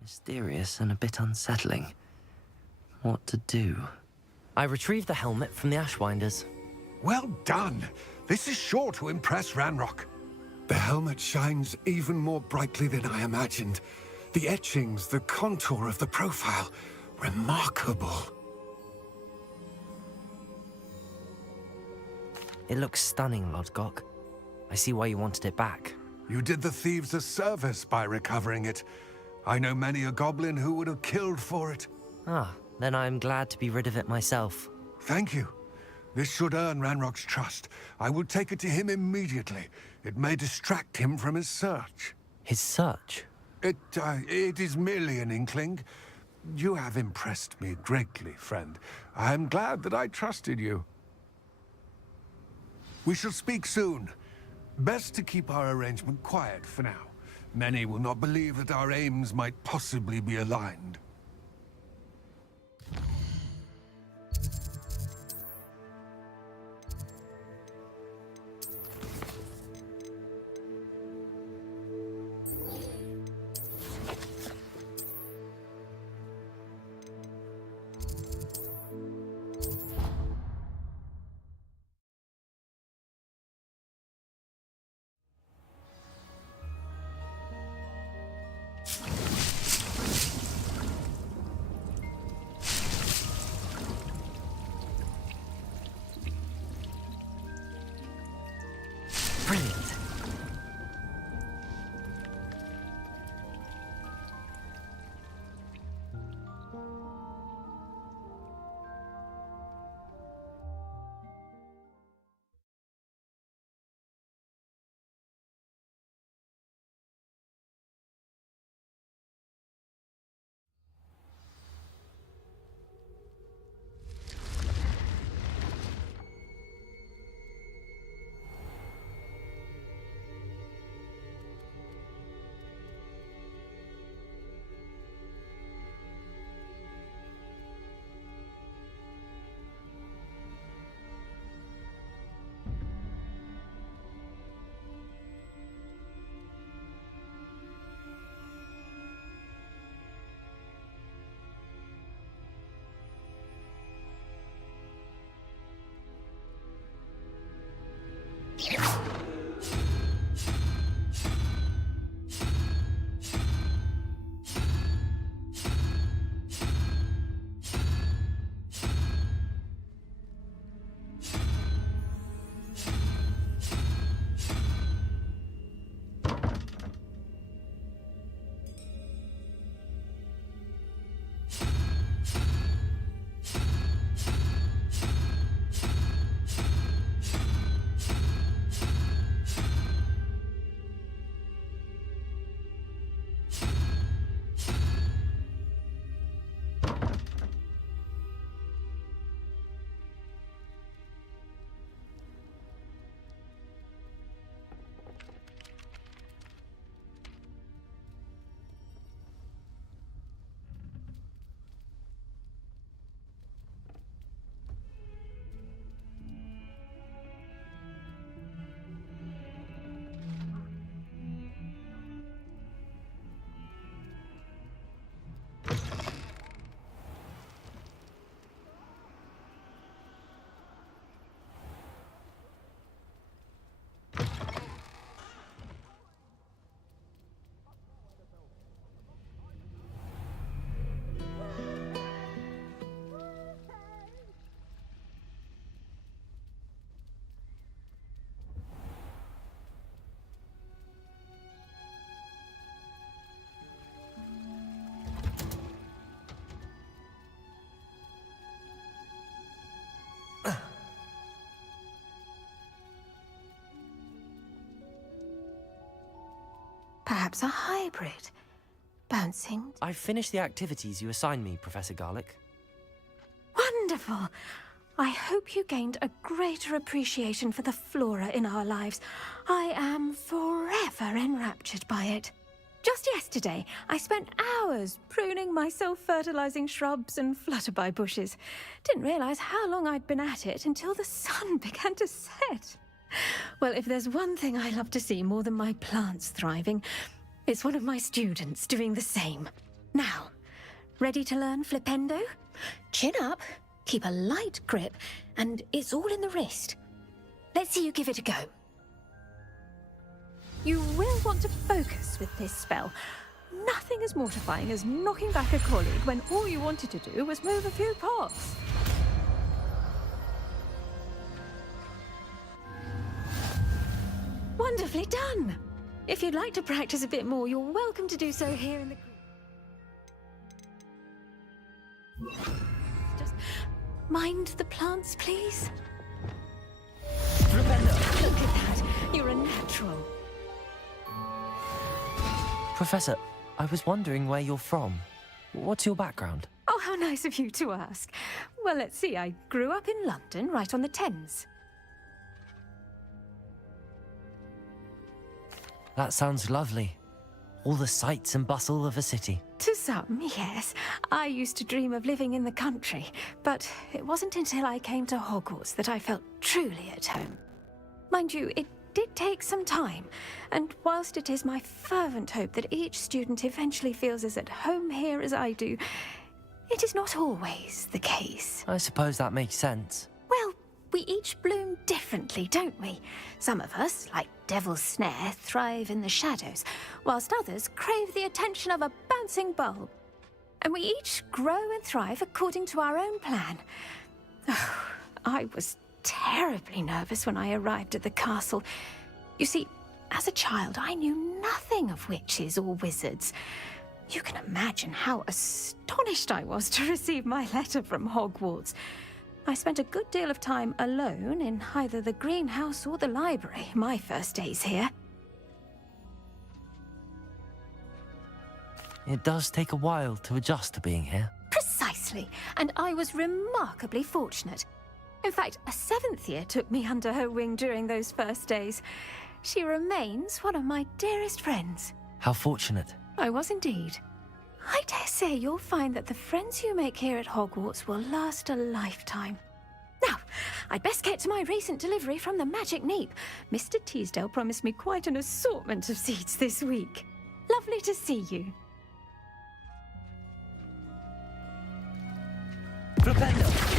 Mysterious and a bit unsettling. What to do? I retrieved the helmet from the Ashwinders. Well done. This is sure to impress Ranrock. The helmet shines even more brightly than I imagined. The etchings, the contour of the profile, remarkable. It looks stunning, Lodgok. I see why you wanted it back. You did the thieves a service by recovering it. I know many a goblin who would have killed for it. Ah, then I'm glad to be rid of it myself. Thank you. This should earn Ranrock's trust. I will take it to him immediately. It may distract him from his search. His search? It is merely an inkling. You have impressed me greatly, friend. I am glad that I trusted you. We shall speak soon. Best to keep our arrangement quiet for now. Many will not believe that our aims might possibly be aligned. Perhaps a hybrid. Bouncing. I've finished the activities you assigned me, Professor Garlick. Wonderful! I hope you gained a greater appreciation for the flora in our lives. I am forever enraptured by it. Just yesterday, I spent hours pruning my self-fertilizing shrubs and flutterby bushes. Didn't realize how long I'd been at it until the sun began to set. Well, if there's one thing I love to see more than my plants thriving, it's one of my students doing the same. Now, ready to learn flipendo? Chin up, keep a light grip, and it's all in the wrist. Let's see you give it a go. You will want to focus with this spell. Nothing as mortifying as knocking back a colleague when all you wanted to do was move a few pots. Wonderfully done! If you'd like to practice a bit more, you're welcome to do so here in the... Just mind the plants, please. Look at that! You're a natural. Professor, I was wondering where you're from. What's your background? Oh, how nice of you to ask. Well, let's see. I grew up in London, right on the Thames. That sounds lovely. All the sights and bustle of a city. To some, yes. I used to dream of living in the country, but it wasn't until I came to Hogwarts that I felt truly at home. Mind you, it did take some time, and whilst it is my fervent hope that each student eventually feels as at home here as I do, it is not always the case. I suppose that makes sense. Well, we each bloom differently, don't we? Some of us, like Devil's Snare, thrive in the shadows, whilst others crave the attention of a bouncing bulb. And we each grow and thrive according to our own plan. Oh, I was terribly nervous when I arrived at the castle. You see, as a child, I knew nothing of witches or wizards. You can imagine how astonished I was to receive my letter from Hogwarts. I spent a good deal of time alone in either the greenhouse or the library my first days here. It does take a while to adjust to being here. Precisely, and I was remarkably fortunate. In fact, a 7th year took me under her wing during those first days. She remains one of my dearest friends. How fortunate. I was indeed. I dare say you'll find that the friends you make here at Hogwarts will last a lifetime. Now, I'd best get to my recent delivery from the Magic Neep. Mr. Teasdale promised me quite an assortment of seeds this week. Lovely to see you. Flipendo!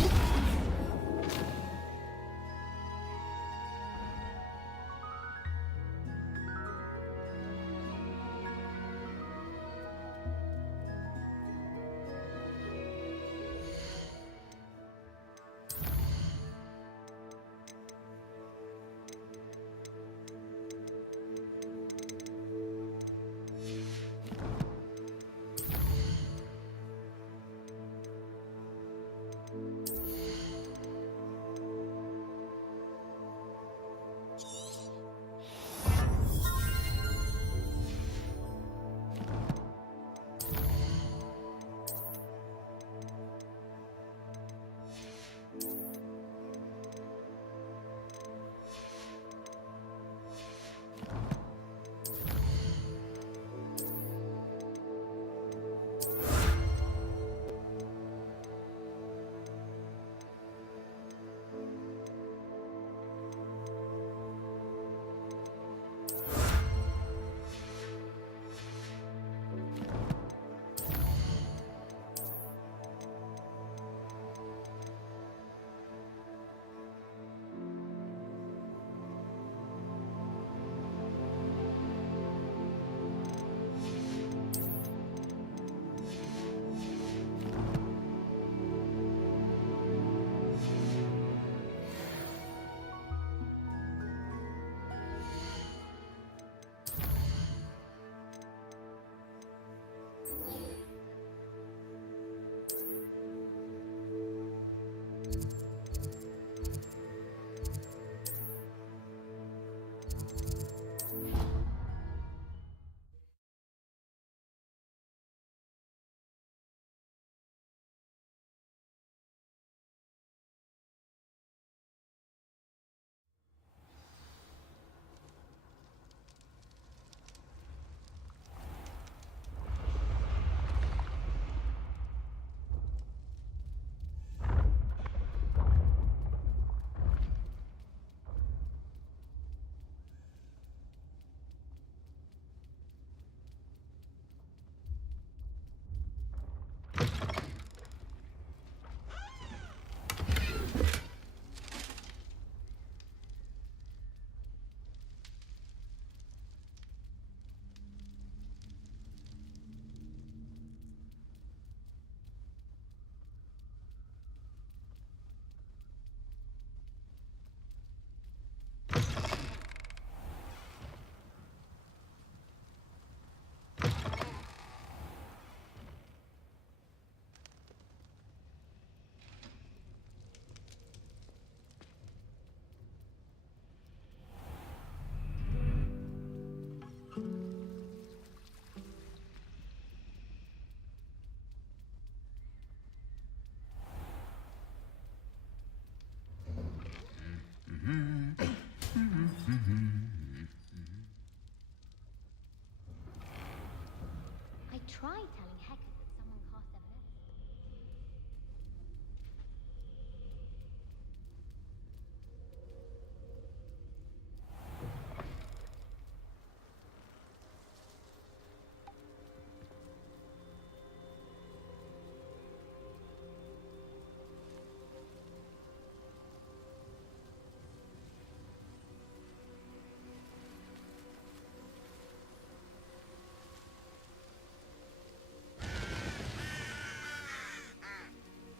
Try telling Hecate that someone cast their blessing.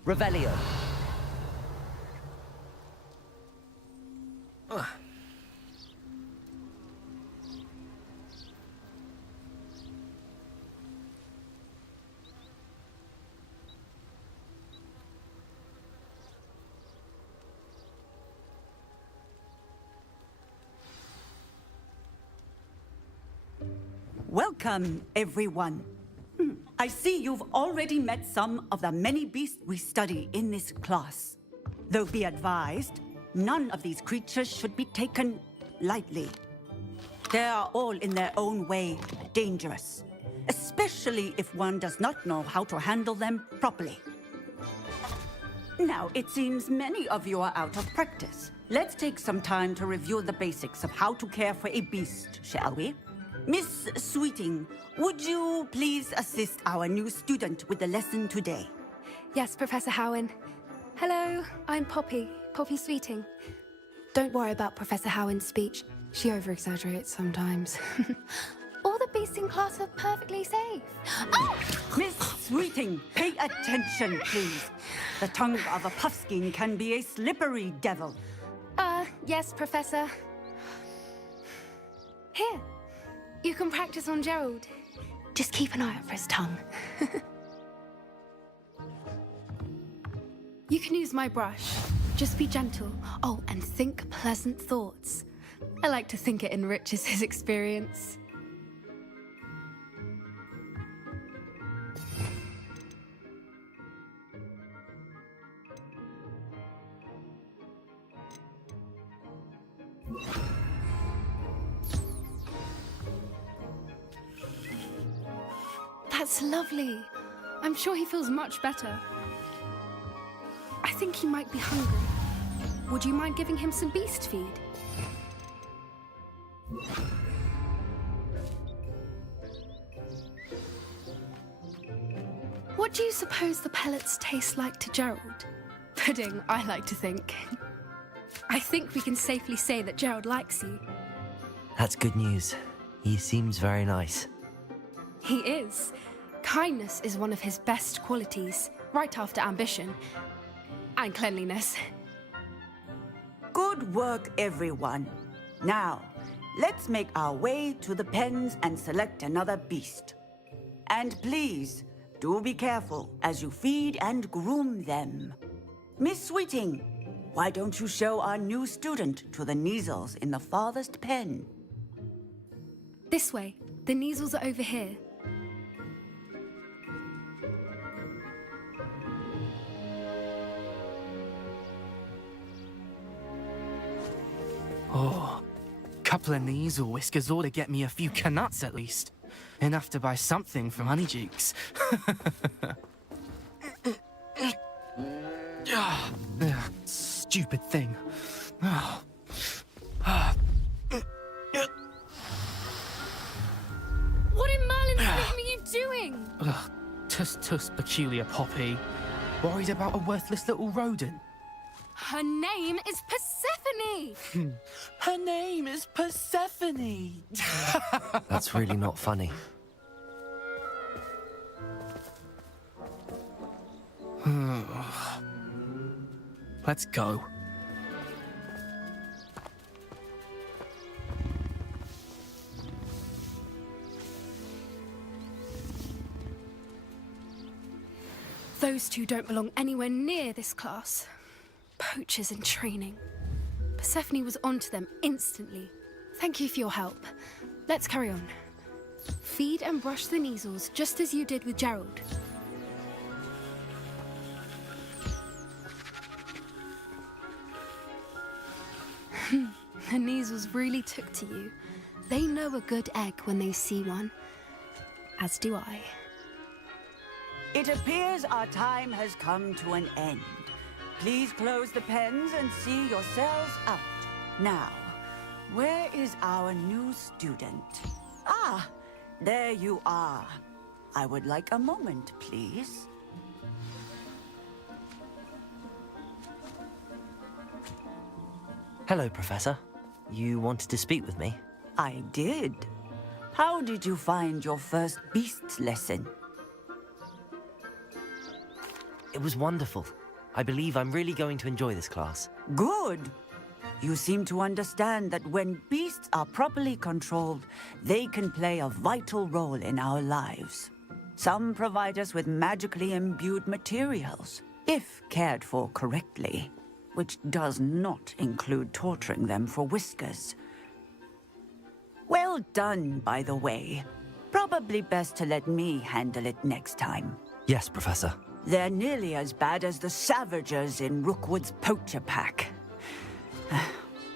Revelio. Welcome, everyone. I see you've already met some of the many beasts we study in this class. Though be advised, none of these creatures should be taken lightly. They are all in their own way dangerous, especially if one does not know how to handle them properly. Now, it seems many of you are out of practice. Let's take some time to review the basics of how to care for a beast, shall we? Miss Sweeting, would you please assist our new student with the lesson today? Yes, Professor Howen. Hello, I'm Poppy Sweeting. Don't worry about Professor Howen's speech. She over-exaggerates sometimes. All the beasts in class are perfectly safe. Oh! Miss Sweeting, pay attention, please. The tongue of a puffskein can be a slippery devil. Yes, Professor. Here, you can practice on Gerald. Just keep an eye out for his tongue. You can use my brush. Just be gentle. Oh, and think pleasant thoughts. I like to think it enriches his experience. That's lovely. I'm sure he feels much better. I think he might be hungry. Would you mind giving him some beast feed? What do you suppose the pellets taste like to Gerald? Pudding, I like to think. I think we can safely say that Gerald likes you. That's good news. He seems very nice. He is. Kindness is one of his best qualities, right after ambition. And cleanliness. Good work, everyone. Now, let's make our way to the pens and select another beast. And please, do be careful as you feed and groom them. Miss Sweeting, why don't you show our new student to the Neasels in the farthest pen? This way. The Neasels are over here. Oh, couple of Neasel whiskers ought to get me a few canuts at least. Enough to buy something from Honeydukes. Stupid thing. What in Merlin's name are you doing? Tuss, peculiar Poppy. Worried about a worthless little rodent. Her name is Persephone! Her name is Persephone! That's really not funny. Let's go. Those two don't belong anywhere near this class. Poachers in training. Persephone was onto them instantly. Thank you for your help. Let's carry on. Feed and brush the Neasels just as you did with Gerald. The Neasels really took to you. They know a good egg when they see one. As do I. It appears our time has come to an end. Please close the pens and see yourselves out. Now, where is our new student? Ah, there you are. I would like a moment, please. Hello, Professor. You wanted to speak with me? I did. How did you find your first beasts lesson? It was wonderful. I believe I'm really going to enjoy this class. Good. You seem to understand that when beasts are properly controlled, they can play a vital role in our lives. Some provide us with magically imbued materials, if cared for correctly, which does not include torturing them for whiskers. Well done, by the way. Probably best to let me handle it next time. Yes, Professor. They're nearly as bad as the Savagers in Rookwood's poacher pack.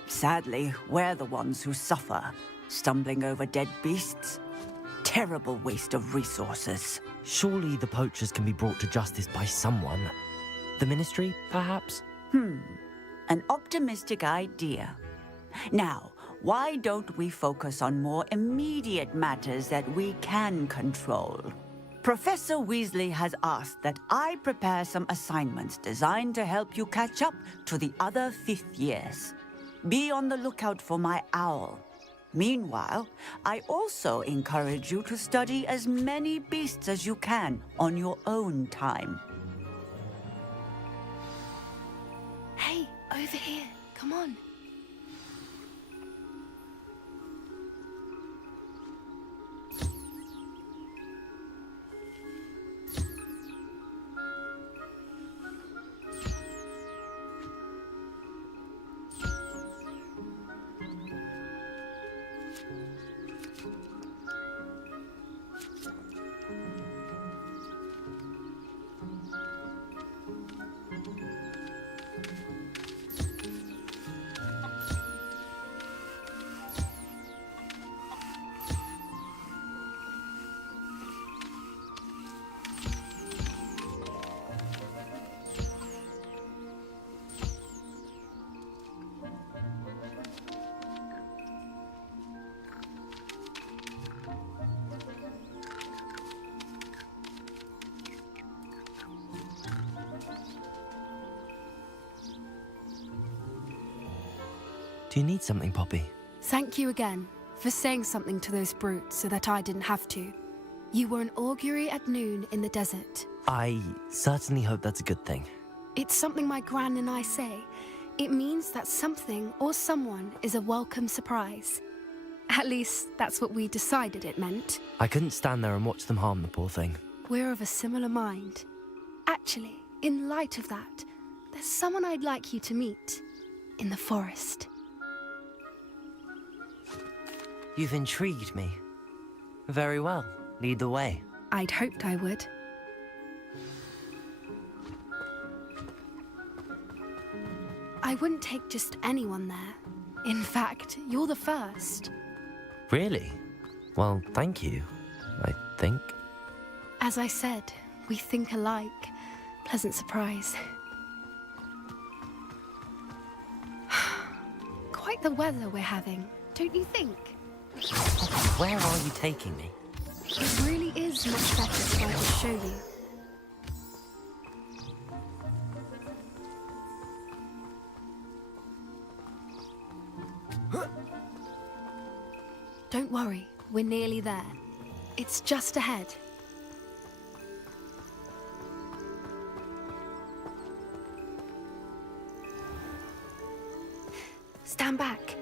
Sadly, we're the ones who suffer, stumbling over dead beasts. Terrible waste of resources. Surely the poachers can be brought to justice by someone. The Ministry, perhaps? An optimistic idea. Now, why don't we focus on more immediate matters that we can control? Professor Weasley has asked that I prepare some assignments designed to help you catch up to the other 5th years. Be on the lookout for my owl. Meanwhile, I also encourage you to study as many beasts as you can on your own time. Hey, over here. Come on. Do you need something, Poppy? Thank you again for saying something to those brutes so that I didn't have to. You were an augury at noon in the desert. I certainly hope that's a good thing. It's something my gran and I say. It means that something or someone is a welcome surprise. At least, that's what we decided it meant. I couldn't stand there and watch them harm the poor thing. We're of a similar mind. Actually, in light of that, there's someone I'd like you to meet. In the forest. You've intrigued me. Very well. Lead the way. I'd hoped I would. I wouldn't take just anyone there. In fact, you're the first. Really? Well, thank you, I think. As I said, we think alike. Pleasant surprise. Quite the weather we're having, don't you think? Where are you taking me? It really is much better if I just show you. Don't worry, we're nearly there. It's just ahead. Stand back.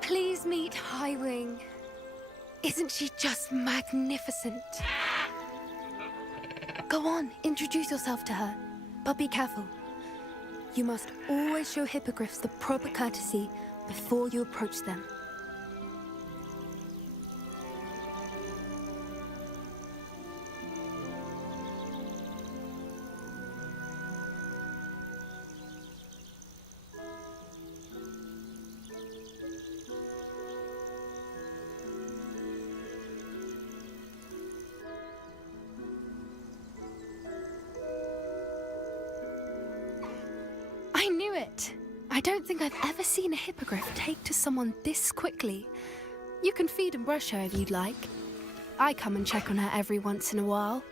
Please meet Highwing. Isn't she just magnificent? Go on, introduce yourself to her. But be careful. You must always show hippogriffs the proper courtesy before you approach them. it. I don't think I've ever seen a hippogriff take to someone this quickly. You can feed and brush her if you'd like. I come and check on her every once in a while.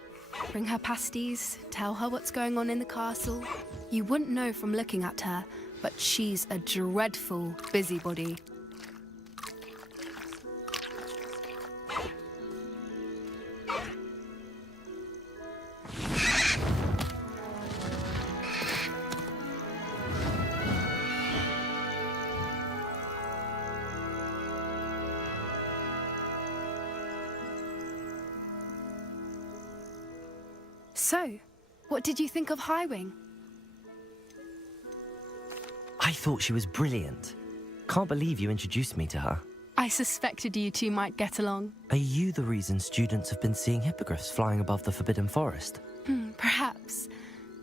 Bring her pasties, tell her what's going on in the castle. You wouldn't know from looking at her, but she's a dreadful busybody. So, what did you think of Highwing? I thought she was brilliant. Can't believe you introduced me to her. I suspected you two might get along. Are you the reason students have been seeing hippogriffs flying above the Forbidden Forest? Perhaps.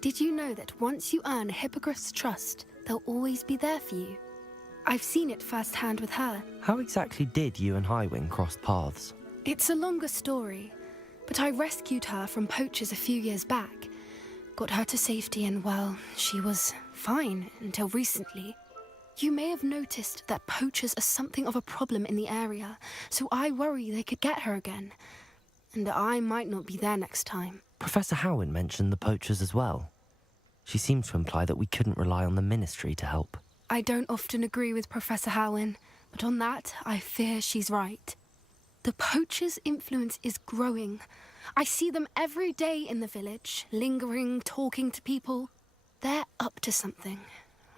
Did you know that once you earn a hippogriff's trust, they'll always be there for you? I've seen it firsthand with her. How exactly did you and Highwing cross paths? It's a longer story, but I rescued her from poachers a few years back. Got her to safety and, well, she was fine until recently. You may have noticed that poachers are something of a problem in the area, so I worry they could get her again. And I might not be there next time. Professor Howen mentioned the poachers as well. She seemed to imply that we couldn't rely on the Ministry to help. I don't often agree with Professor Howen, but on that, I fear she's right. The poachers' influence is growing. I see them every day in the village, lingering, talking to people. They're up to something.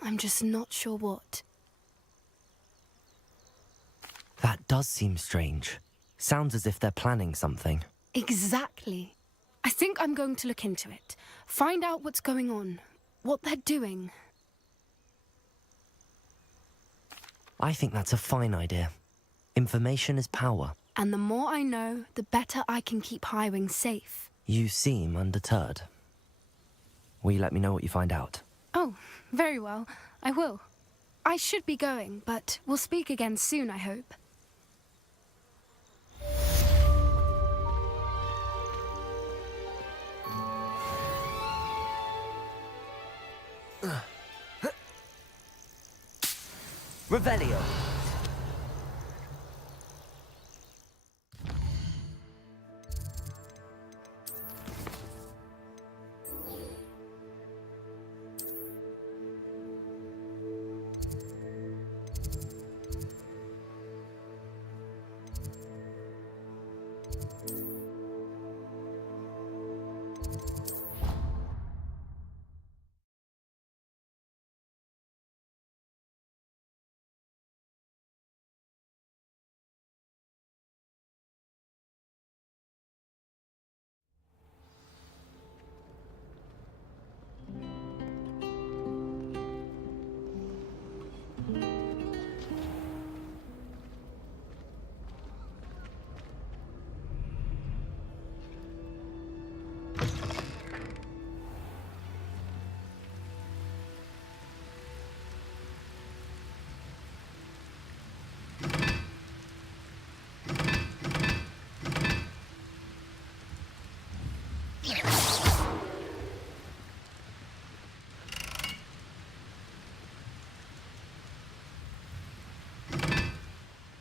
I'm just not sure what. That does seem strange. Sounds as if they're planning something. Exactly. I think I'm going to look into it. Find out what's going on, what they're doing. I think that's a fine idea. Information is power. And the more I know, the better I can keep Highwing safe. You seem undeterred. Will you let me know what you find out? Oh, very well. I will. I should be going, but we'll speak again soon, I hope. Revelio.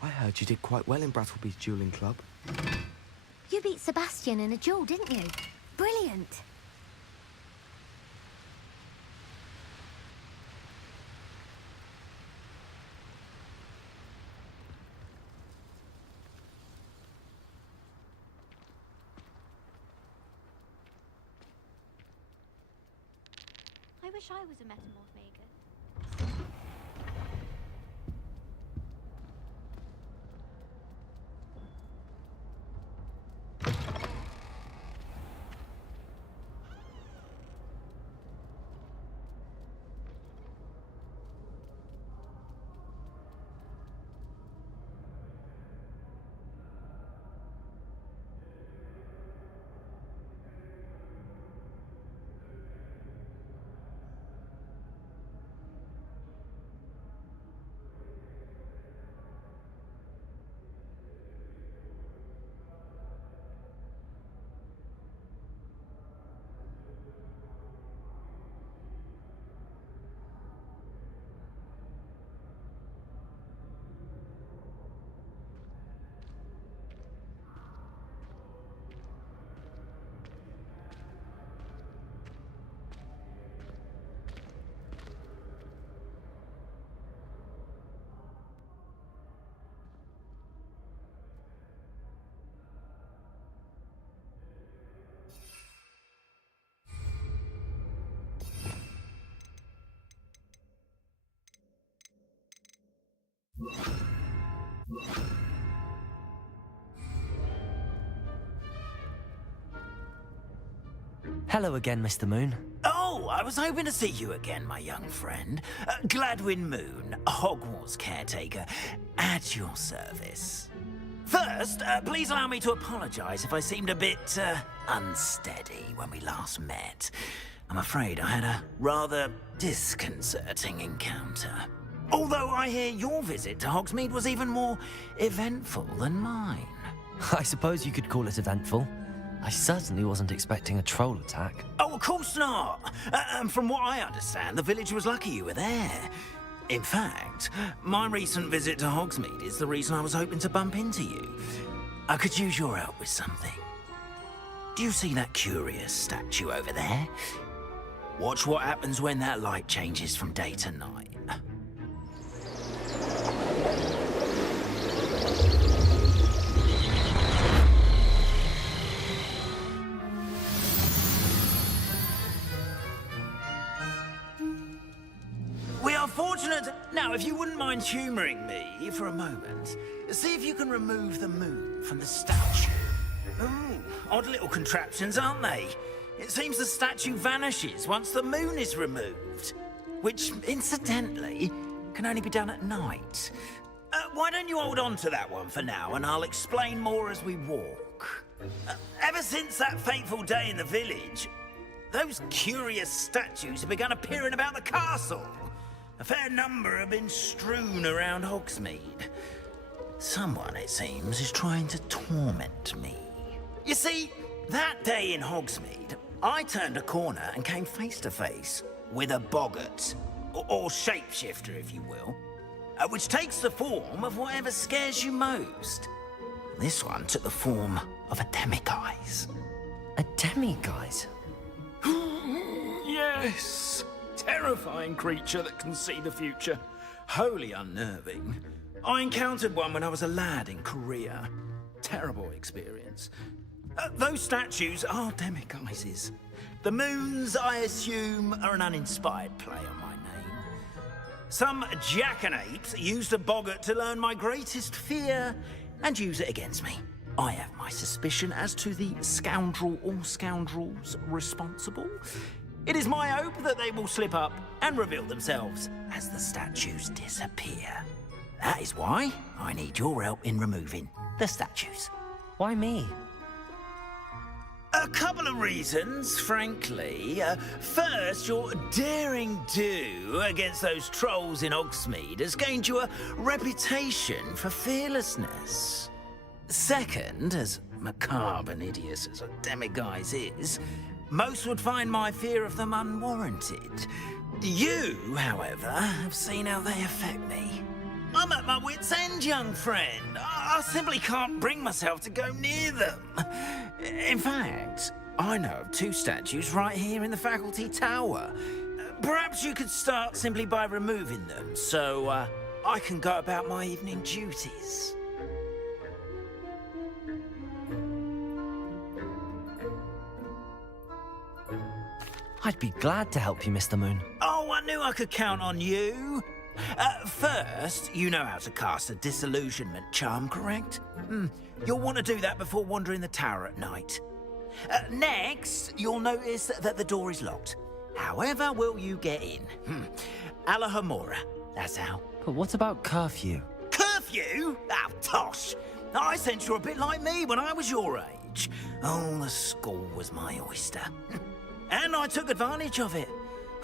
I heard you did quite well in Brattleby's dueling club. You beat Sebastian in a duel, didn't you? Brilliant. I wish I was a metamorph maker. Hello again, Mr. Moon. Oh, I was hoping to see you again, my young friend. Gladwin Moon, Hogwarts caretaker, at your service. First, please allow me to apologize if I seemed a bit, unsteady when we last met. I'm afraid I had a rather disconcerting encounter. Although I hear your visit to Hogsmeade was even more eventful than mine. I suppose you could call it eventful. I certainly wasn't expecting a troll attack. Oh, of course not. And from what I understand, the village was lucky you were there. In fact, my recent visit to Hogsmeade is the reason I was hoping to bump into you. I could use your help with something. Do you see that curious statue over there? Watch what happens when that light changes from day to night. We are fortunate. Now, if you wouldn't mind humouring me for a moment, see if you can remove the moon from the statue. Ooh, odd little contraptions, aren't they? It seems the statue vanishes once the moon is removed, which, incidentally, can only be done at night. Why don't you hold on to that one for now, and I'll explain more as we walk. Ever since that fateful day in the village, those curious statues have begun appearing about the castle. A fair number have been strewn around Hogsmeade. Someone, it seems, is trying to torment me. You see, that day in Hogsmeade, I turned a corner and came face to face with a boggart, or shapeshifter, if you will, which takes the form of whatever scares you most. This one took the form of a demiguise. A demiguise? Yes! Terrifying creature that can see the future. Wholly unnerving. I encountered one when I was a lad in Korea. Terrible experience. Those statues are demiguises. The moons, I assume, are an uninspired play on my name. Some jackanapes used a boggart to learn my greatest fear and use it against me. I have my suspicion as to the scoundrel or scoundrels responsible. It is my hope that they will slip up and reveal themselves as the statues disappear. That is why I need your help in removing the statues. Why me? A couple of reasons, frankly. First, your daring do against those trolls in Hogsmeade has gained you a reputation for fearlessness. Second, as macabre and hideous as a demiguise is, most would find my fear of them unwarranted. You, however, have seen how they affect me. I'm at my wit's end, young friend. I simply can't bring myself to go near them. In fact, I know of two statues right here in the faculty tower. Perhaps you could start simply by removing them, so I can go about my evening duties. I'd be glad to help you, Mr. Moon. Oh, I knew I could count on you. First, you know how to cast a disillusionment charm, correct? You'll want to do that before wandering the tower at night. Next, you'll notice that the door is locked. However will you get in? Alahomora, that's how. But what about curfew? Curfew? Oh, tosh. I sense you're a bit like me when I was your age. Oh, the school was my oyster. And I took advantage of it.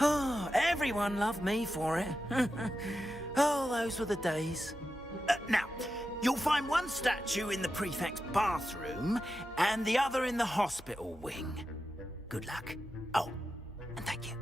Oh, everyone loved me for it. Oh, those were the days. Now, you'll find one statue in the prefect's bathroom and the other in the hospital wing. Good luck. Oh, and thank you.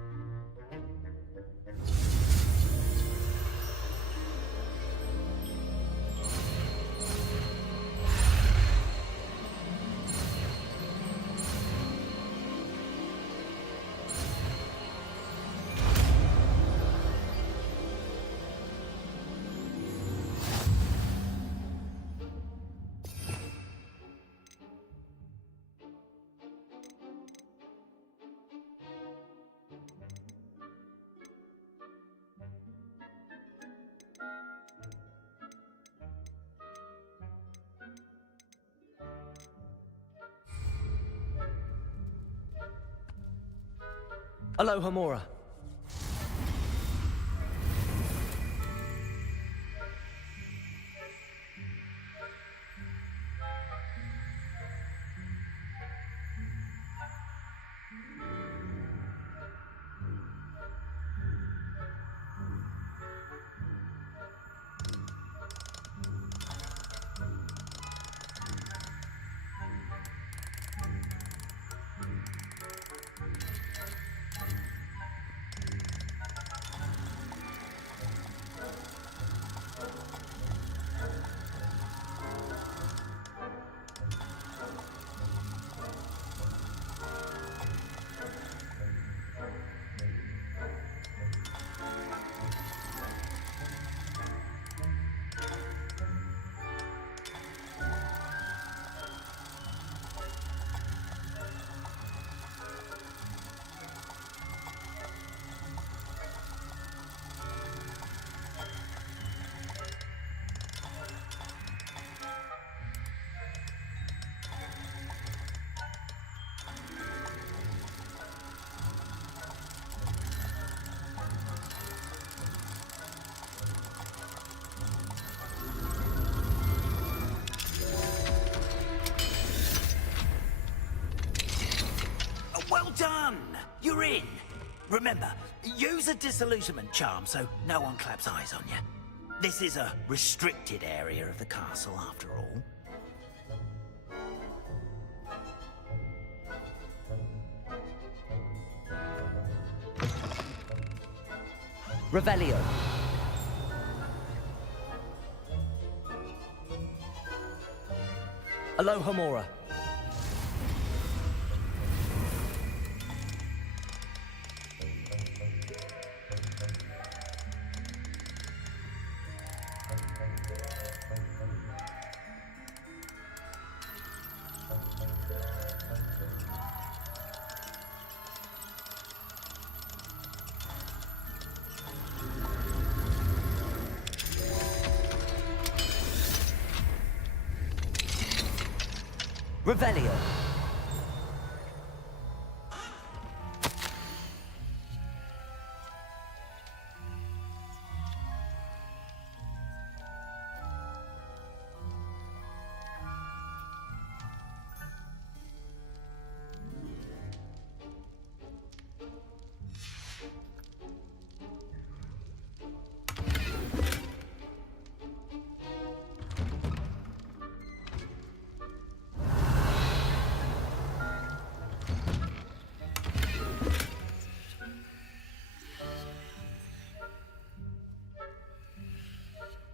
Aloha Mora. Well done! You're in. Remember, use a disillusionment charm so no one claps eyes on you. This is a restricted area of the castle, after all. Revelio. Aloha Mora. Revelio.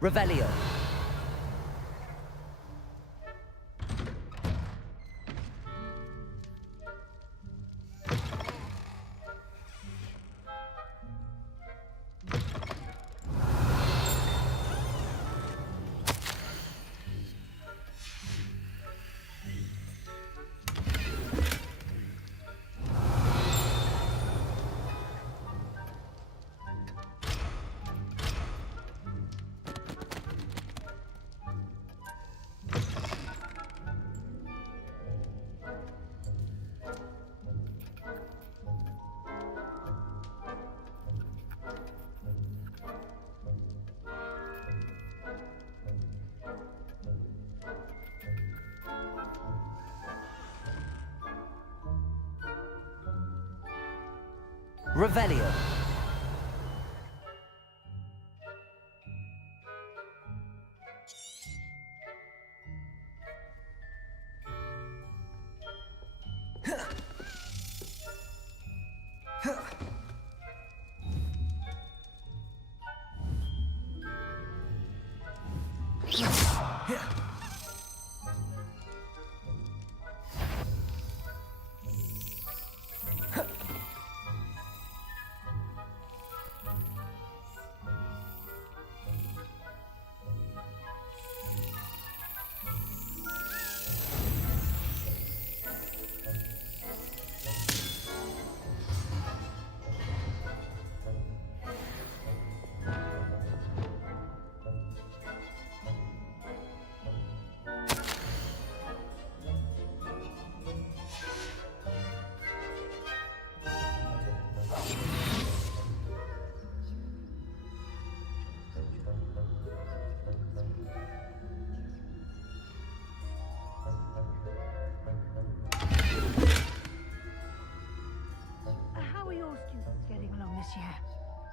Revelio. Revelio.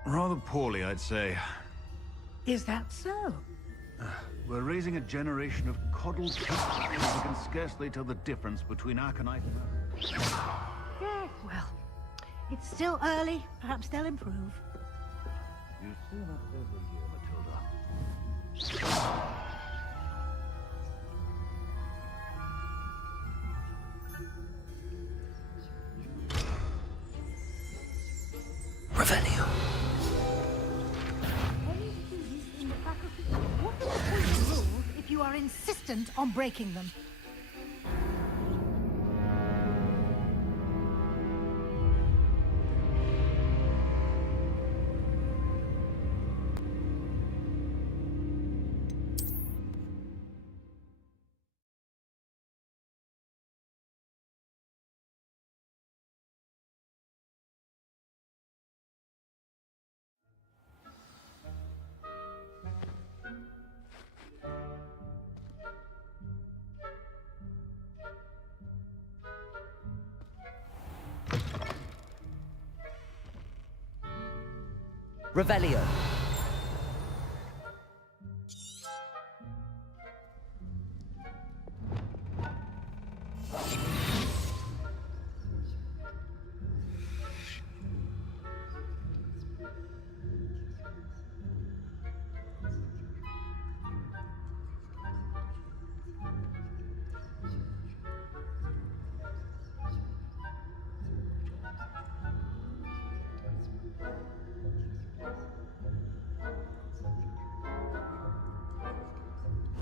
Rather poorly, I'd say. Is that so? We're raising a generation of coddled creatures who can scarcely tell the difference between Arcanite and... Yes, well, it's still early. Perhaps they'll improve. You say that every year, Matilda. Revelio. What are the poison rules if you are insistent on breaking them? Revelio.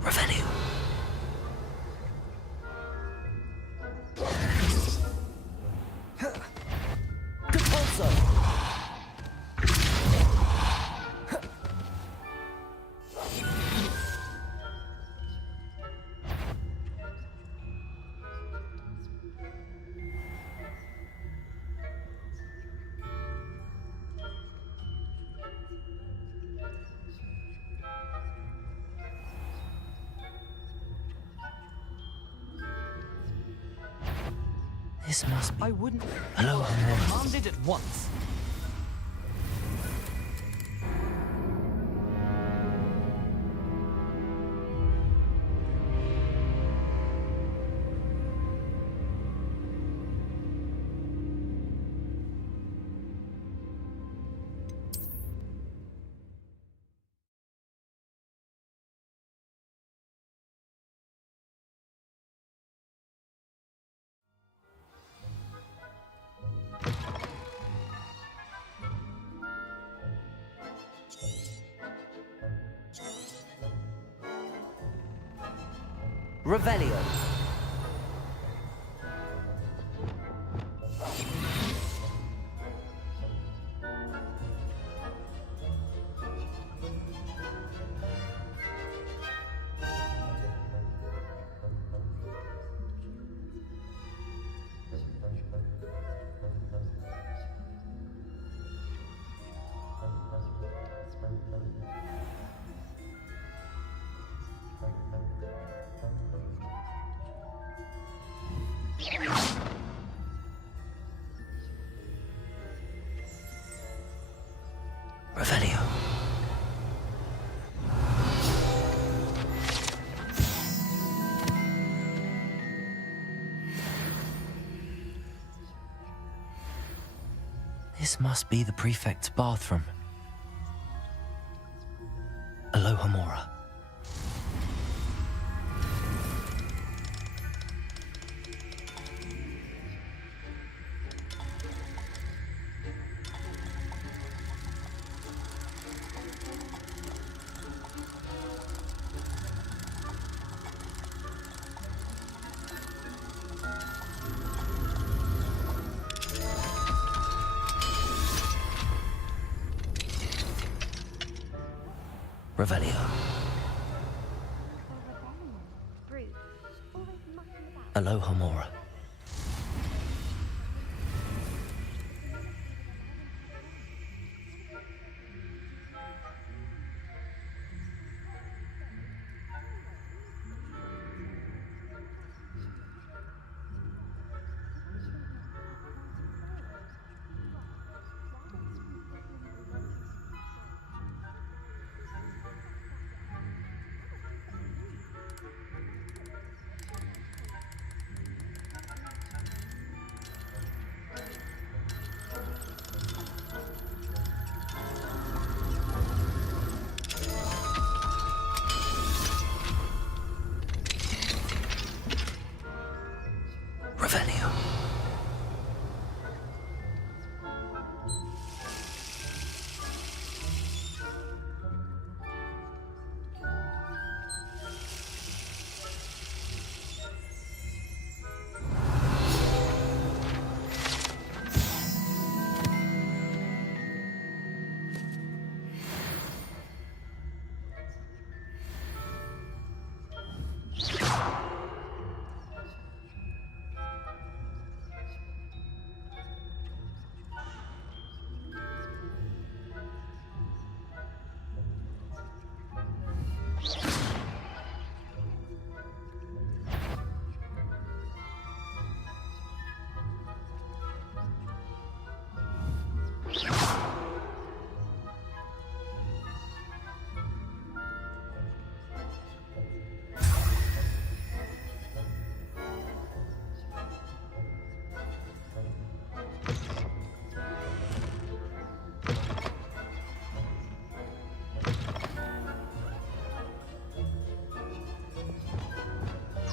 Revelio. Compulso. This must be... I wouldn't... Hello, Amora. Command it at once. Revelio. Revelio. This must be the prefect's bathroom. Aloha Mora. Revelio. Aloha Mora.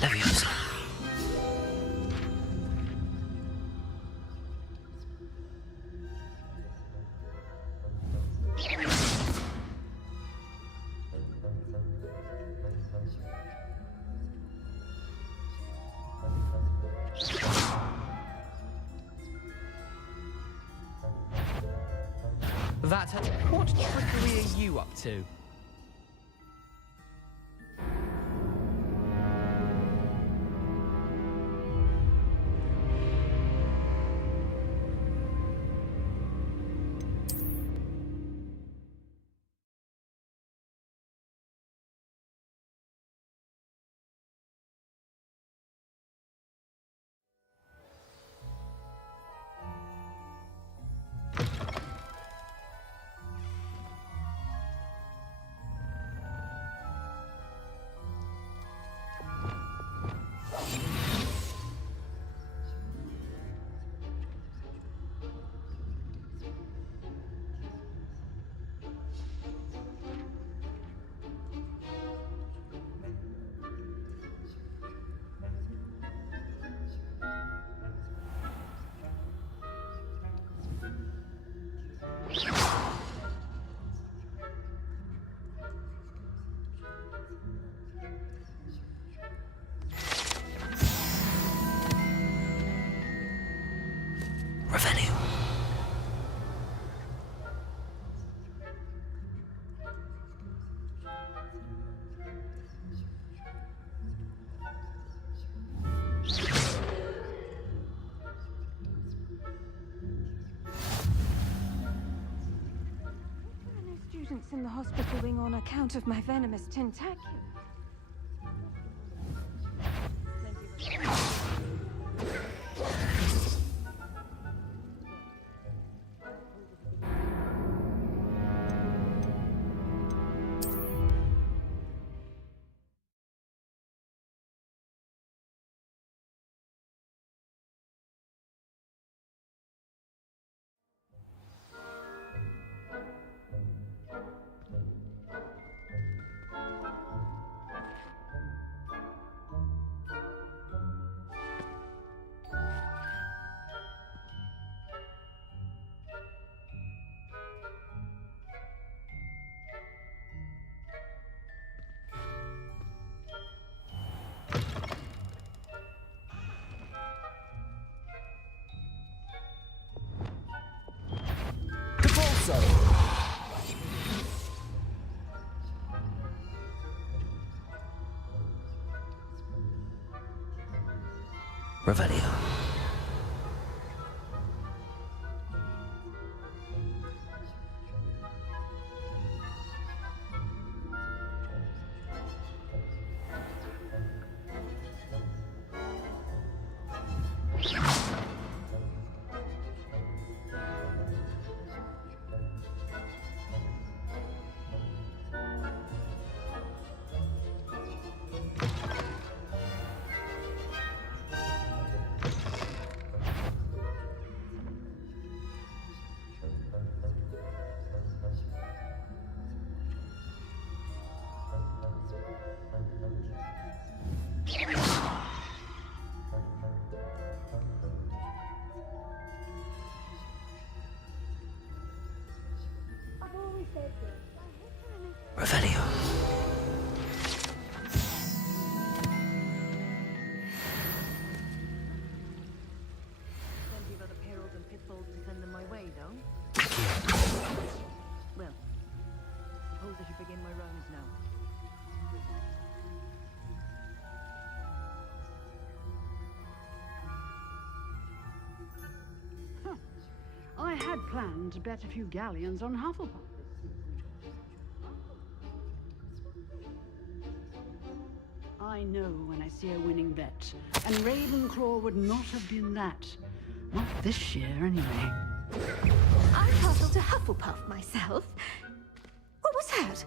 Leviosa. What trickery are you up to? Revenue. There are no students in the hospital wing on account of my venomous tentaculum. Revelio. I've always said this. Revelio. Plenty of other perils and pitfalls to send them my way, though. Well, suppose I should begin my rounds now. I had planned to bet a few galleons on Hufflepuff. I know when I see a winning bet, and Ravenclaw would not have been that. Not this year, anyway. I'm partial to Hufflepuff myself. What was that?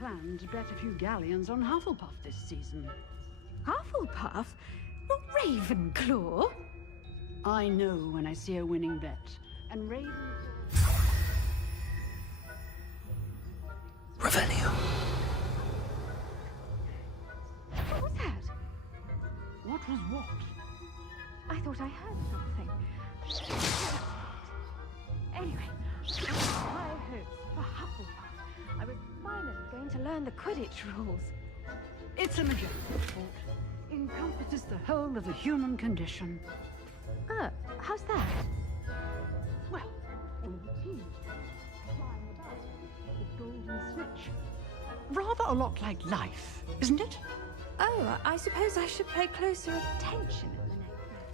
planned to bet a few galleons on Hufflepuff this season. Hufflepuff? Not Ravenclaw? I know when I see a winning bet. And Ravenclaw... Revelio. What was that? What was what? I thought I heard something. Anyway, I had high hopes for Hufflepuff. I was finally going to learn the Quidditch rules. It's a majestic sport. Encompasses the whole of the human condition. How's that? Well, all the teams flying about with golden switch. Rather a lot like life, isn't it? Oh, I suppose I should pay closer attention at the next match.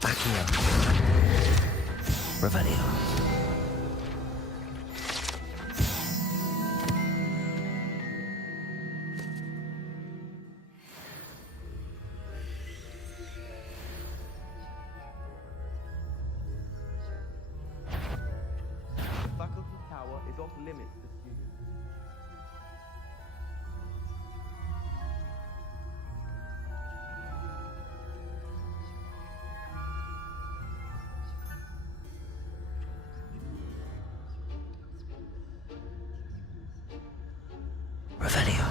Backing up. Revelio. Faculty tower is off limits to students. Revelio.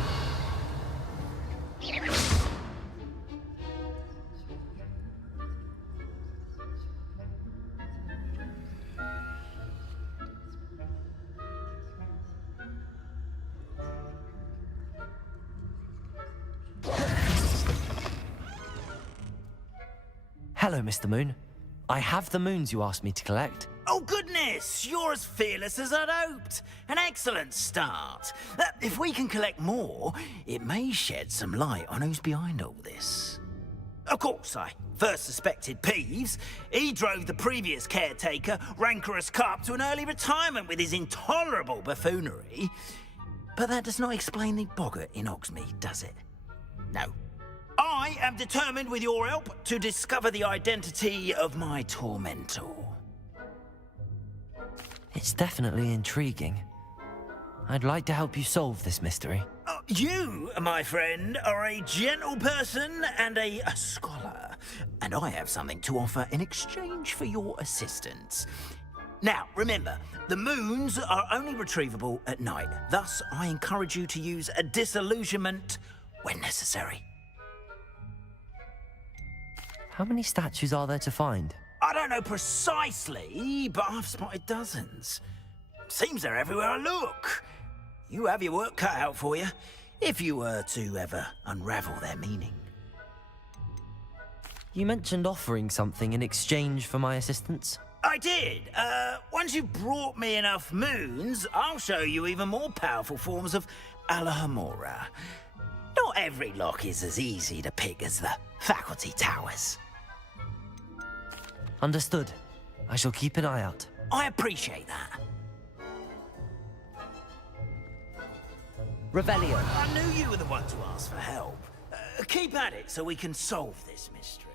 Hello, Mr. Moon. I have the moons you asked me to collect. Oh, goodness! You're as fearless as I'd hoped. An excellent start. If we can collect more, it may shed some light on who's behind all this. Of course, I first suspected Peeves. He drove the previous caretaker, Rancorous Carp, to an early retirement with his intolerable buffoonery. But that does not explain the boggart in Hogsmeade, does it? No. I am determined, with your help, to discover the identity of my tormentor. It's definitely intriguing. I'd like to help you solve this mystery. You, my friend, are a gentle person and a scholar, and I have something to offer in exchange for your assistance. Now, remember, the moons are only retrievable at night. Thus, I encourage you to use a disillusionment when necessary. How many statues are there to find? I don't know precisely, but I've spotted dozens. Seems they're everywhere I look. You have your work cut out for you, if you were to ever unravel their meaning. You mentioned offering something in exchange for my assistance. I did. Once you've brought me enough moons, I'll show you even more powerful forms of Alohomora. Not every lock is as easy to pick as the faculty towers. Understood. I shall keep an eye out. I appreciate that. Revelio. I knew you were the one to ask for help. Keep at it so we can solve this mystery.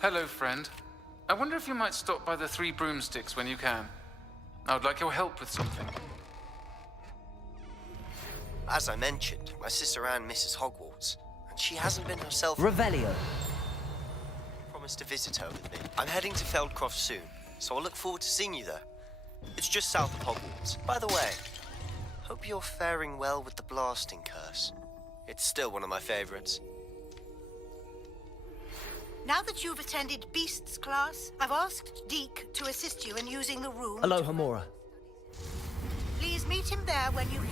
Hello, friend. I wonder if you might stop by the Three Broomsticks when you can. I would like your help with something. As I mentioned, my sister Anne misses Hogwarts, and she hasn't been herself. Revelio. Promised to visit her with me. I'm heading to Feldcroft soon, so I'll look forward to seeing you there. It's just south of Hogwarts. By the way, hope you're faring well with the blasting curse. It's still one of my favorites. Now that you've attended Beasts class, I've asked Deke to assist you in using the room. Aloha Mora. Please meet him there when you can.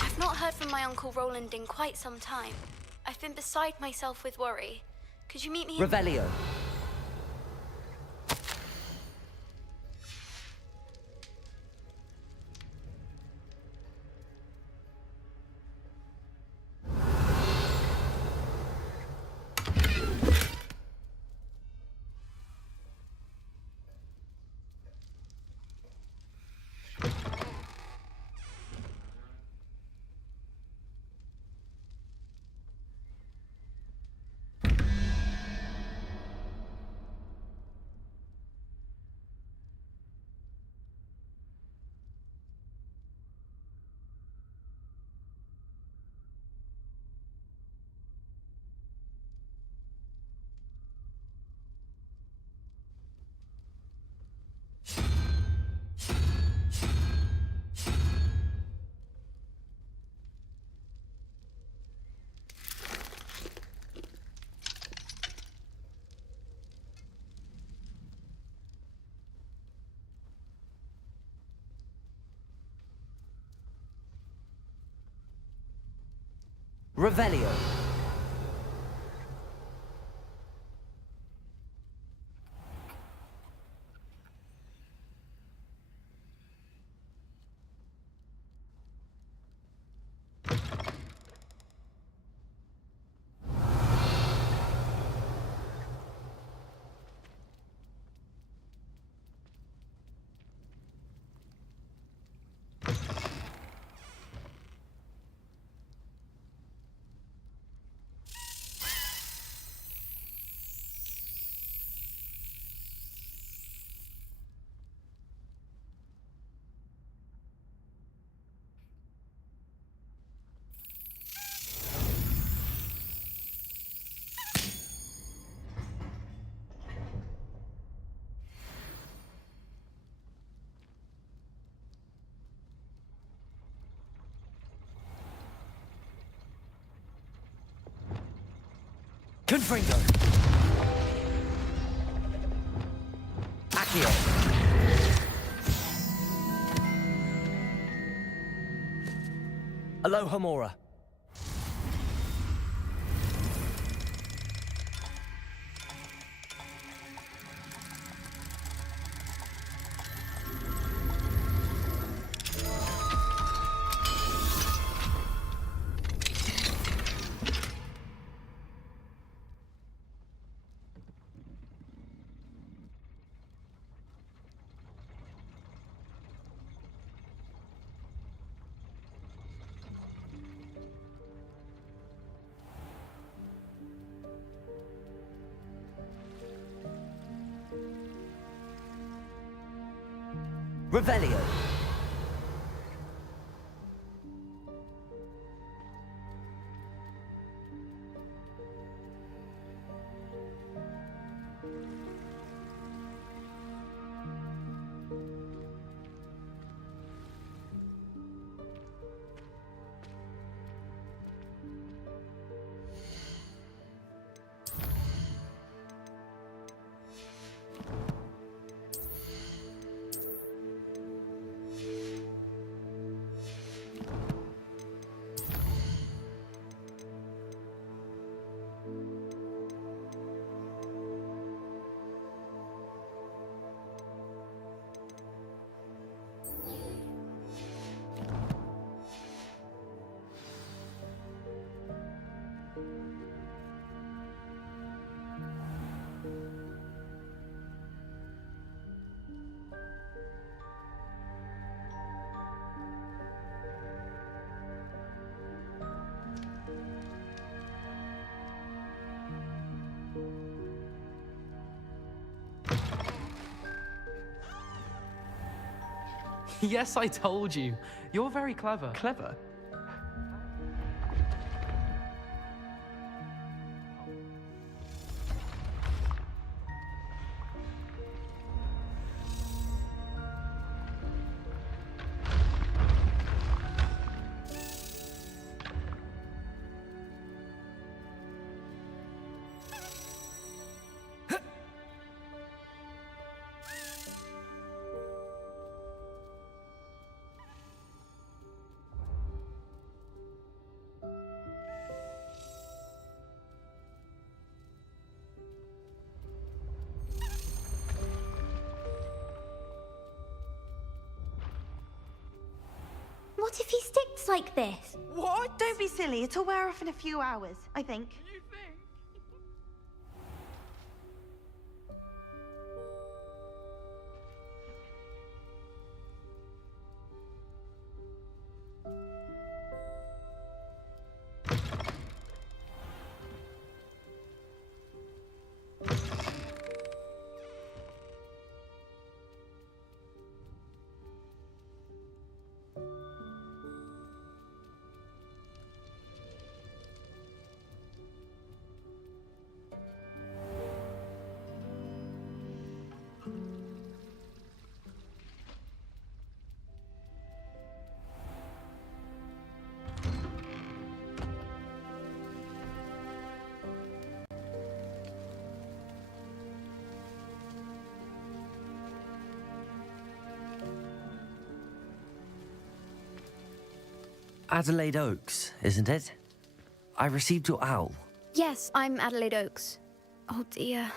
I've not heard from my Uncle Roland in quite some time. I've been beside myself with worry. Could you meet me? Revelio. Revelio. Confringo. Accio. Aloha Mora. Revelio. Yes, I told you. You're very clever. Clever? What if he sticks like this? What? Don't be silly. It'll wear off in a few hours, I think. You think? Adelaide Oaks, isn't it? I received your owl. Yes, I'm Adelaide Oaks. Oh dear.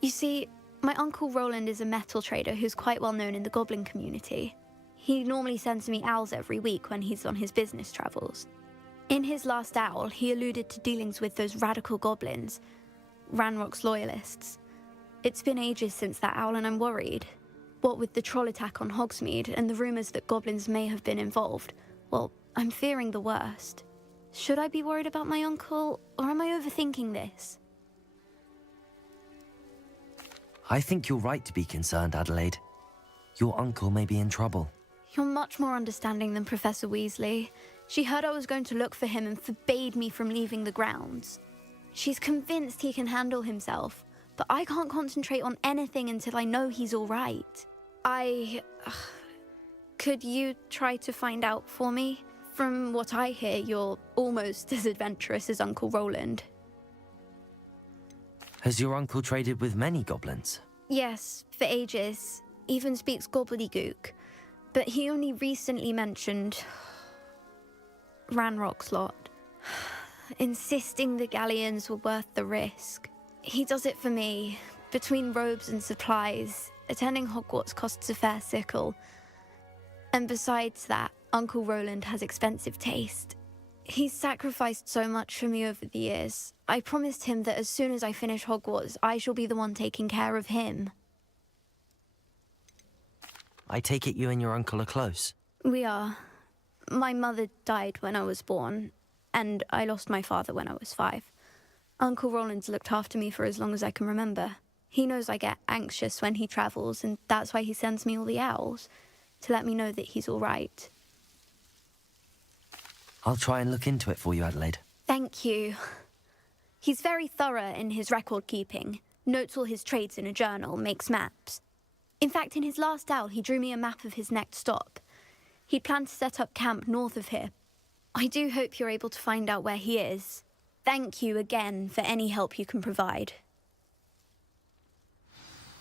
You see, my Uncle Roland is a metal trader who's quite well known in the goblin community. He normally sends me owls every week when he's on his business travels. In his last owl, he alluded to dealings with those radical goblins, Ranrock's loyalists. It's been ages since that owl and I'm worried. What with the troll attack on Hogsmeade and the rumours that goblins may have been involved, well, I'm fearing the worst. Should I be worried about my uncle, or am I overthinking this? I think you're right to be concerned, Adelaide. Your uncle may be in trouble. You're much more understanding than Professor Weasley. She heard I was going to look for him and forbade me from leaving the grounds. She's convinced he can handle himself, but I can't concentrate on anything until I know he's all right. Could you try to find out for me? From what I hear, you're almost as adventurous as Uncle Roland. Has your uncle traded with many goblins? Yes, for ages. Even speaks gobbledygook. But he only recently mentioned Ranrock's lot, insisting the galleons were worth the risk. He does it for me. Between robes and supplies, attending Hogwarts costs a fair sickle. And besides that, Uncle Roland has expensive taste. He's sacrificed so much for me over the years. I promised him that as soon as I finish Hogwarts, I shall be the one taking care of him. I take it you and your uncle are close. We are. My mother died when I was born, and I lost my father when I was 5. Uncle Roland's looked after me for as long as I can remember. He knows I get anxious when he travels, and that's why he sends me all the owls, to let me know that he's all right. I'll try and look into it for you, Adelaide. Thank you. He's very thorough in his record keeping, notes all his trades in a journal, makes maps. In fact, in his last owl, he drew me a map of his next stop. He planned to set up camp north of here. I do hope you're able to find out where he is. Thank you again for any help you can provide.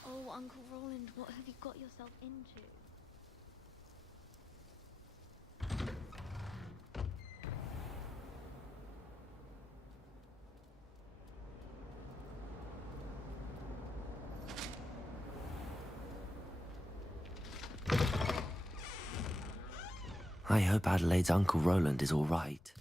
Oh, Uncle Roland, what have you got yourself into? I hope Adelaide's Uncle Roland is all right.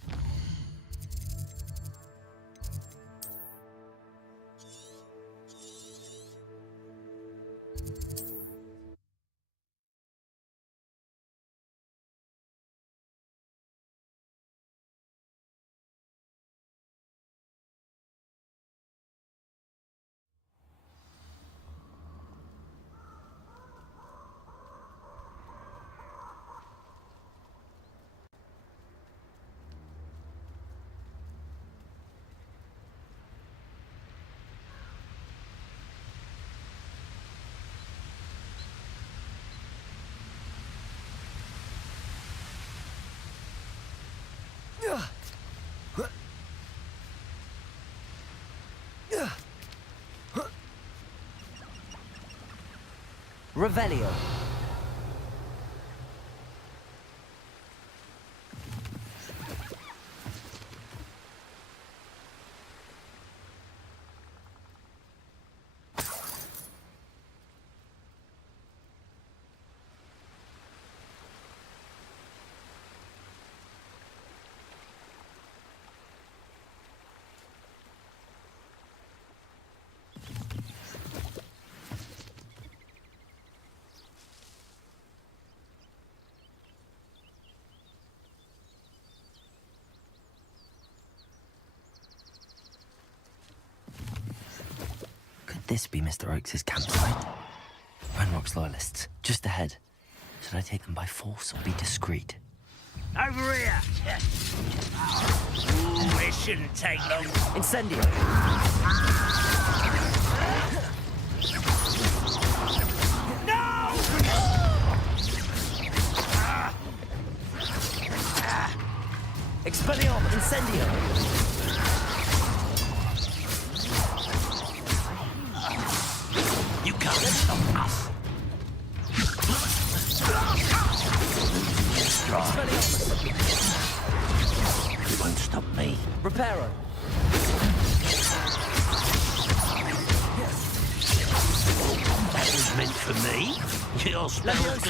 Revelio. This be Mr. Oakes' campsite? Ranrock's loyalists, just ahead. Should I take them by force or be discreet? Over here! Ooh, it shouldn't take long. Incendio! No! Expelliarmus! Incendio! You can't stop us. You won't stop me. Reparo. That was meant for me. Your spell's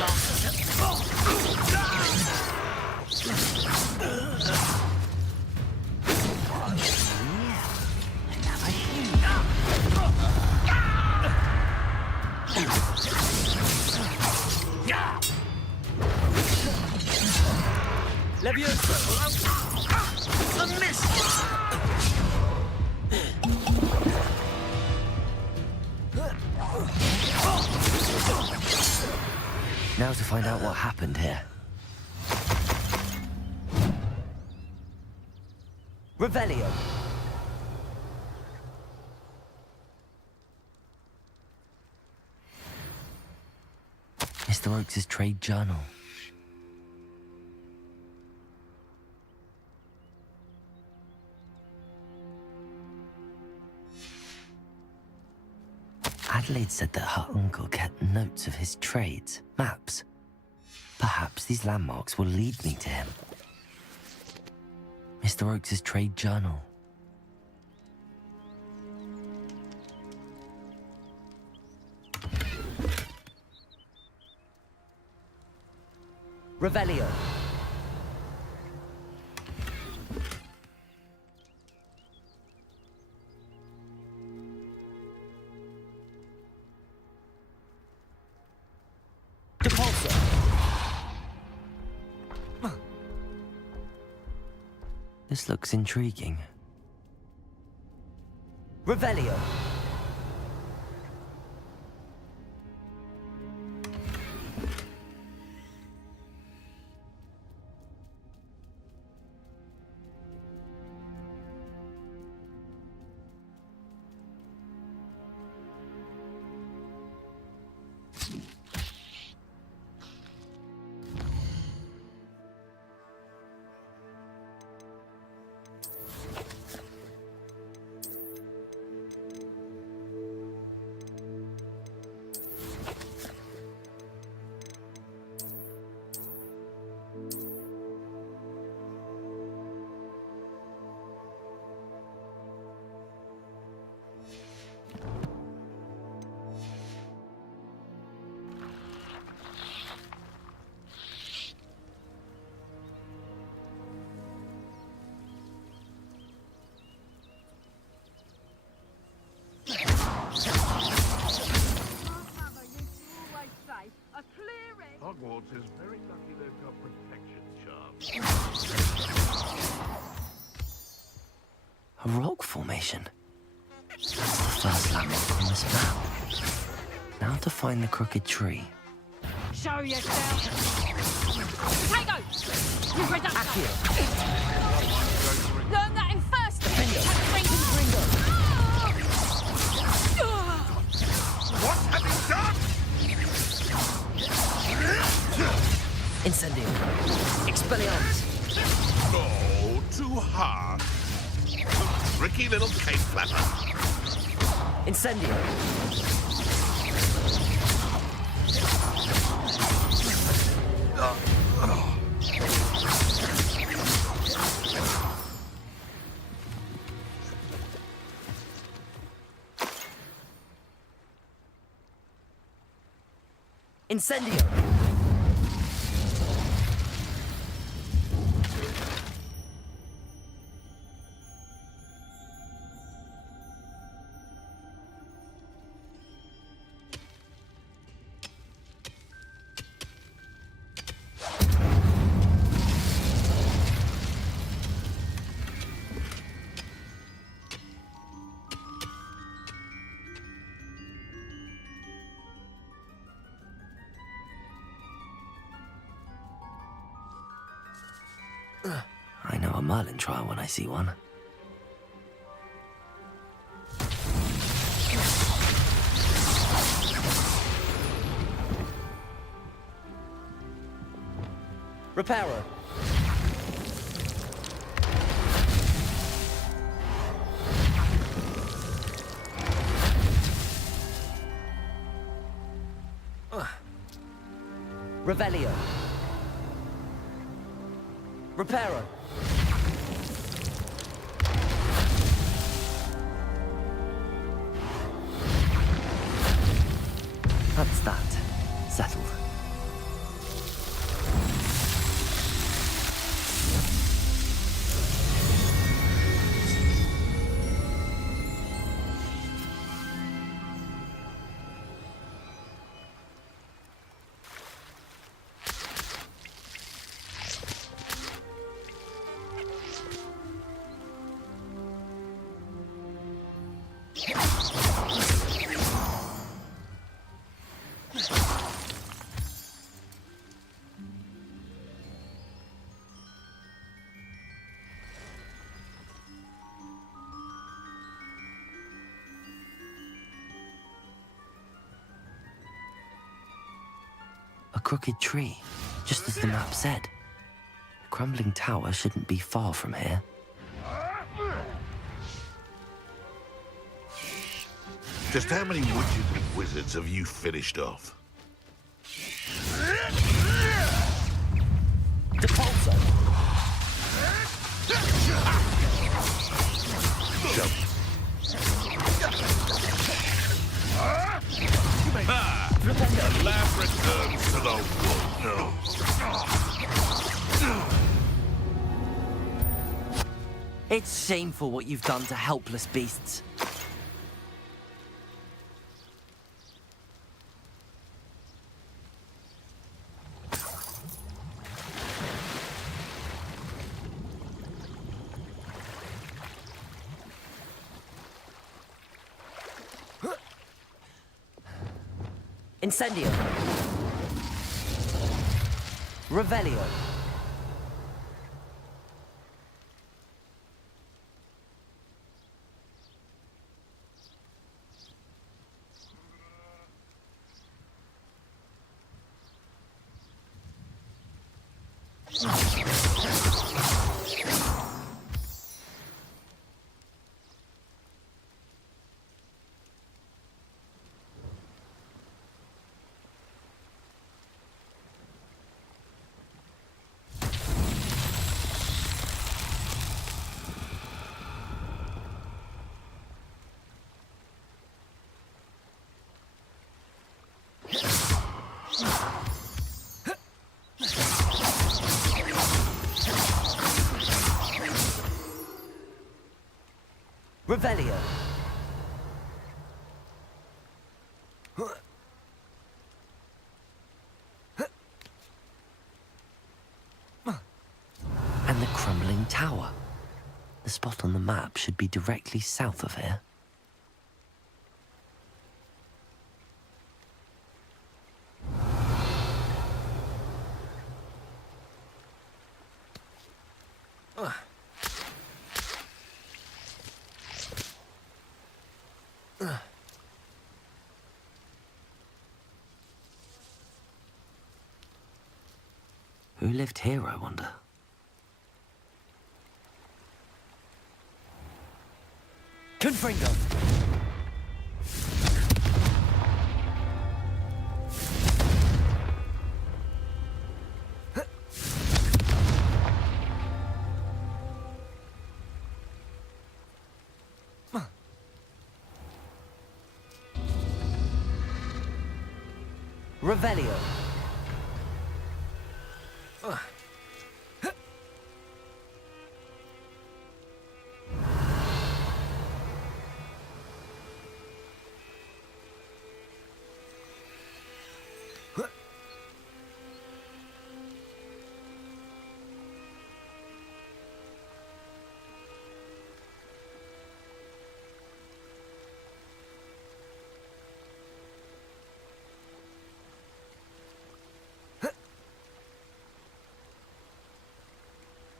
Levioso! A miss! Now to find out what happened here. Revelio. Mr. Oakes' trade journal. Adelaide said that her uncle kept notes of his trades, maps. Perhaps these landmarks will lead me to him. Mr. Oakes' trade journal. Revelio. Depulso. This looks intriguing. Revelio. Hogwarts is very lucky they've got protection charms. A rock formation. That's the first landmark on this map. Now to find the crooked tree. Show yourself! Tango! You've read that Learn that in first! What have you done? Incendio. Expelliarmus. Oh, too hard. You tricky little cake flapper. Incendio. Incendio! I know a Merlin trial when I see one. Reparo. Revelio. Reparo. That's that. Settled. A crooked tree, just as the map said. The crumbling tower shouldn't be far from here. Just how many witches and wizards have you finished off? Depulso. The lab returns to the wood. It's shameful what you've done to helpless beasts. Incendio. Revelio. Revelio. And the crumbling tower. The spot on the map should be directly south of here. Who lived here, I wonder? Confringo. Revelio.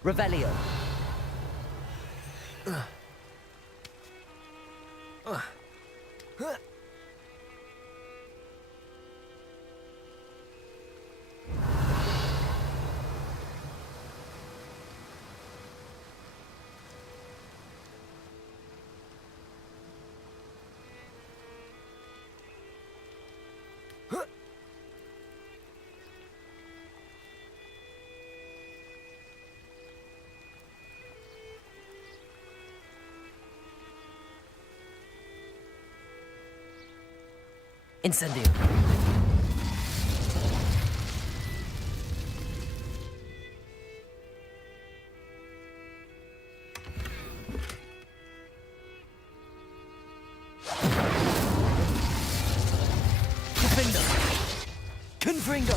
Revelio. Incendio. Confringo.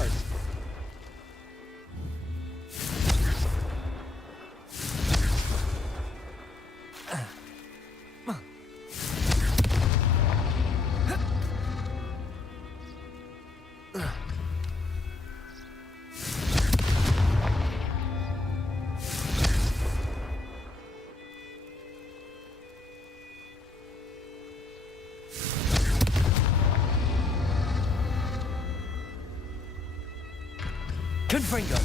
Confringo.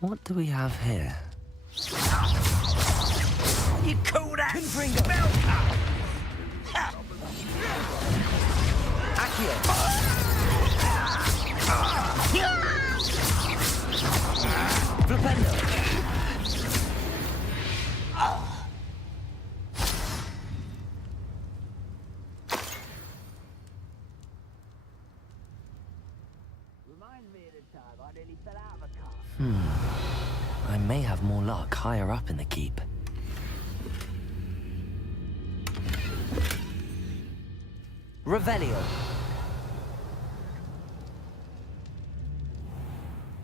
What do we have here? You call that spell cut? Accio. Flipendo. I may have more luck higher up in the keep. Revelio.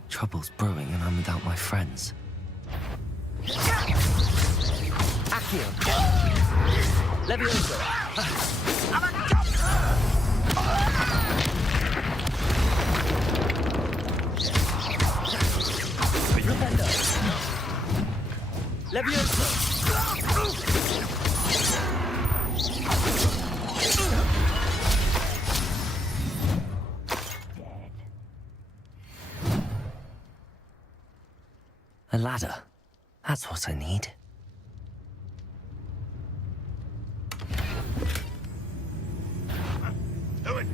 Trouble's brewing and I'm without my friends. Accio. Levioso. Flipendo. Levioso. A ladder. That's what I need. Do it.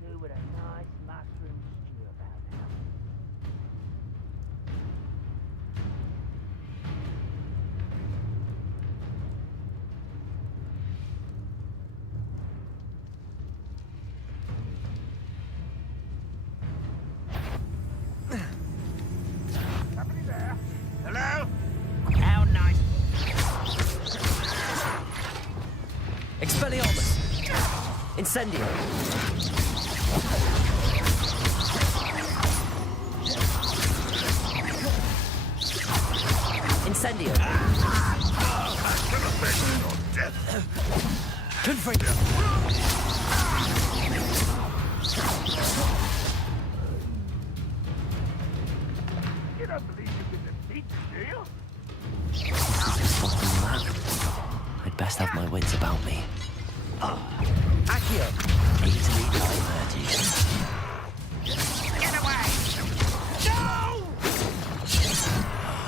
Do with a nice mushroom stew about now. Somebody there? Hello? How nice. Expelliarmus. Incendio. Incendio. Confringo. You don't believe you can defeat me, do you? Fucking map. I'd best have my wits about me. Accio. Easily diverted. Get away! No!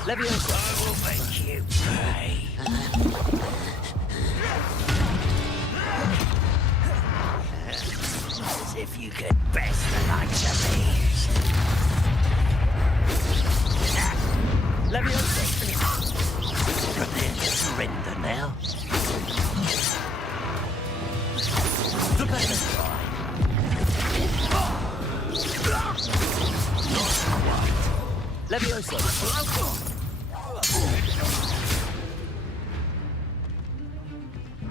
Leviosa. I will make you pay. As if you could best the likes of me. Leviosa. Prepare to surrender now. Flipendo. Leviosa.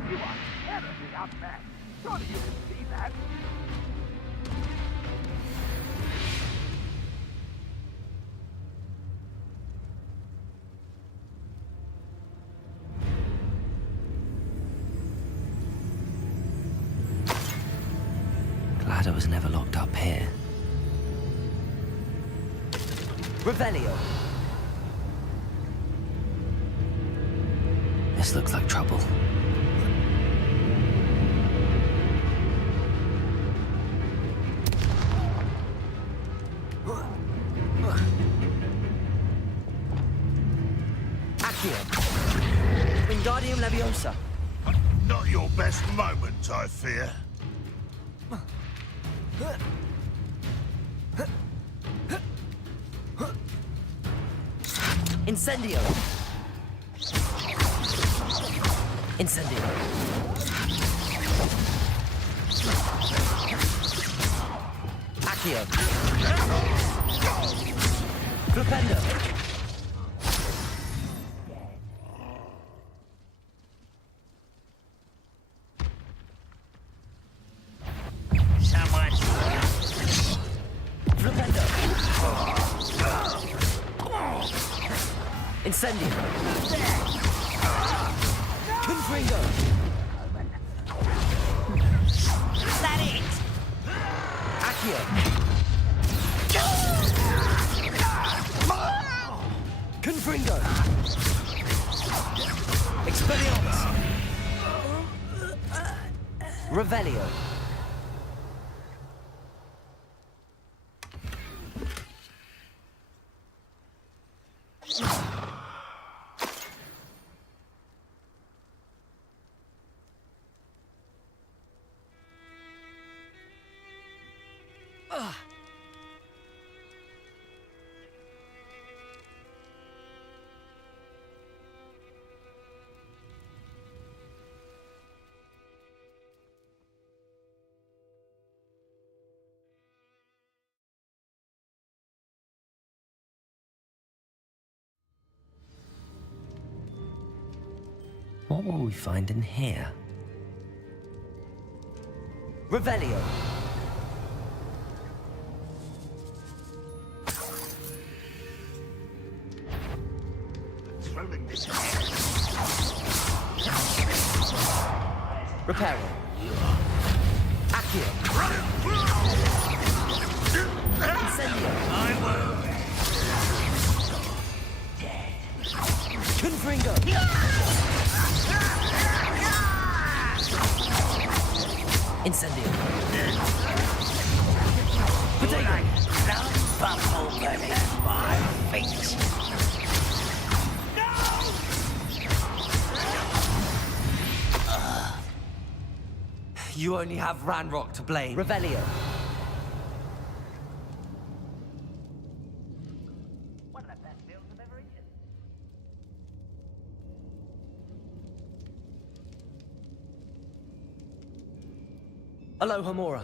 You are terribly outmatched. Surely you can see that. Glad I was never locked up here. Revelio. This looks like trouble. Accio. Wingardium Leviosa. Not your best moment, I fear. Incendio. Incendio. Accio. Flipendo. Someone. Flipendo. Incendio. Confringo. Is that it? Accio. Confringo. Expelliarmus. Revelio. What will we find in here? Revelio. Throwing this Reparo. Accio. Incendio. I will. Confringo. Incendio. Potato. Love buffalo beneath my feet. You only have Ranrock to blame. Revelio. One of the best meals I've ever eaten. Alohomora.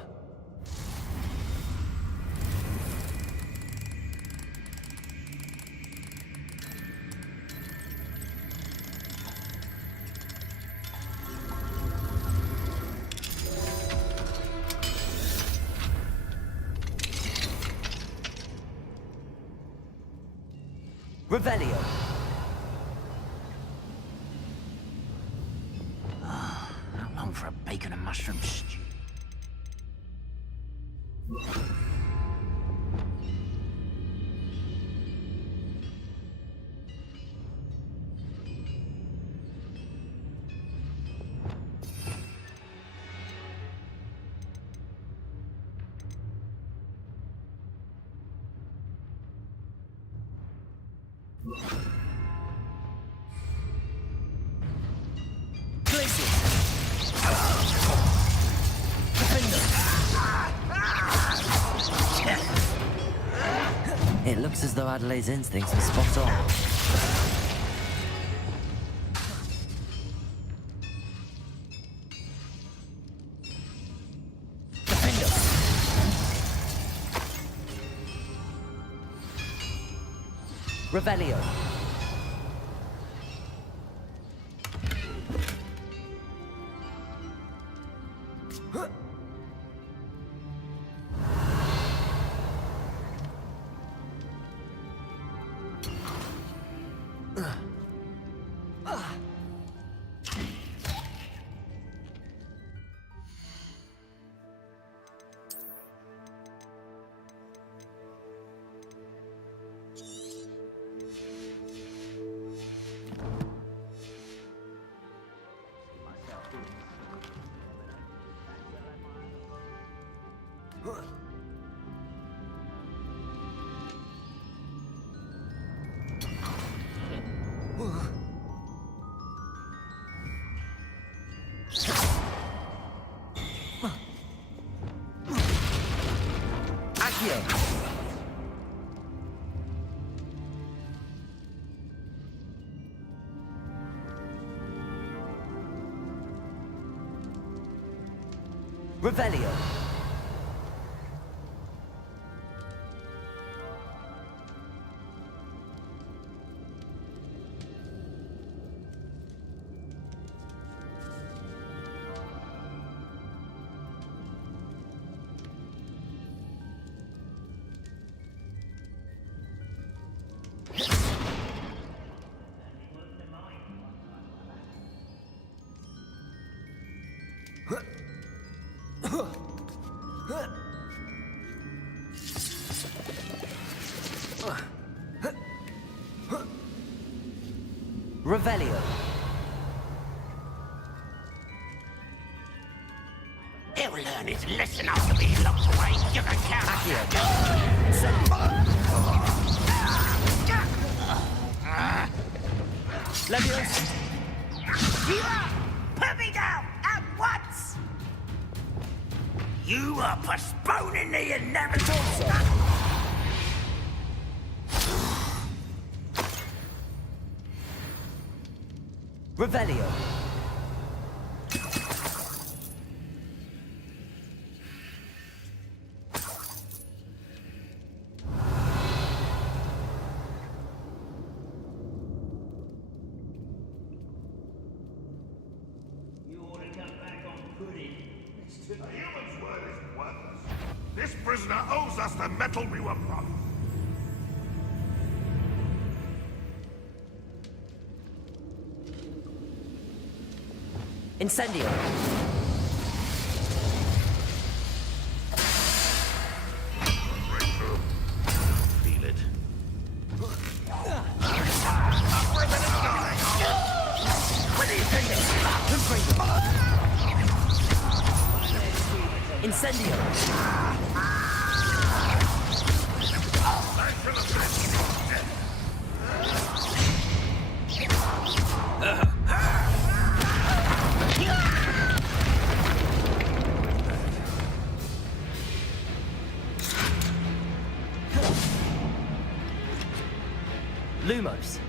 Revelio. for a bacon and mushroom stew. It looks as though Adelaide's instincts were spot on. Revelio. Revelio. Revelio. He'll learn his lesson after being locked away. You can count on Leviosa. Put me down at once! You are postponing the inevitable. Revelio. You ought to cut back on pudding. A human's word is worthless. This prisoner owes us the metal we were promised. Incendio. Feel it. Incendio. Lumos.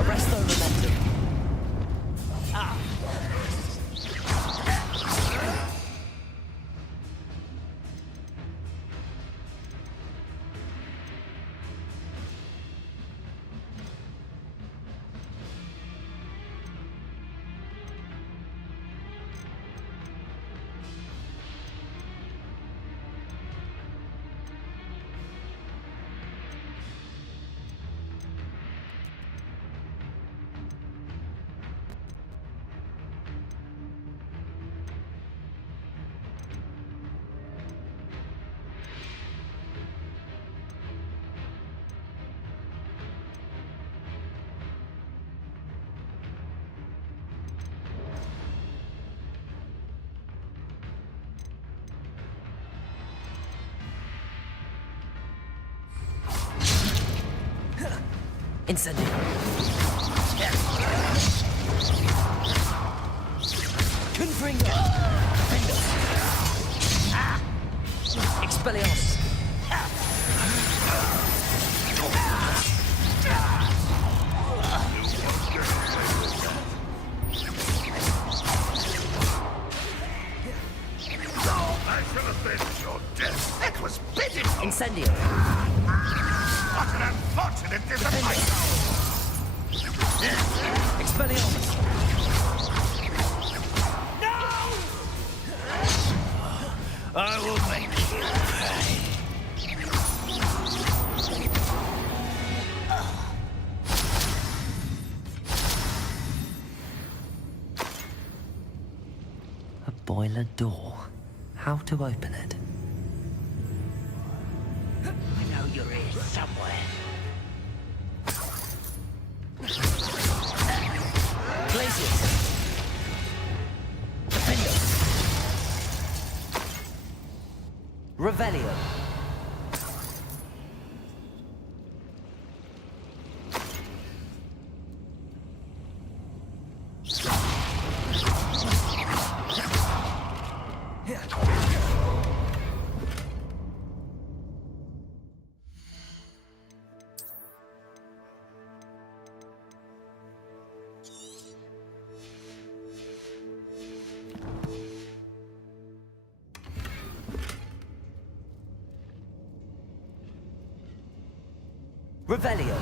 Arresto momentum. Incendio. Confringo. Findo. Expelliarmus. I should have been your death. That was pitiful. Incendio. What an unfortunate disappointment. Expelliarmus. I will make you pay. A boiler door. How to open it? I know you're here somewhere. Glacius. Defendo. Revelio. Revelio.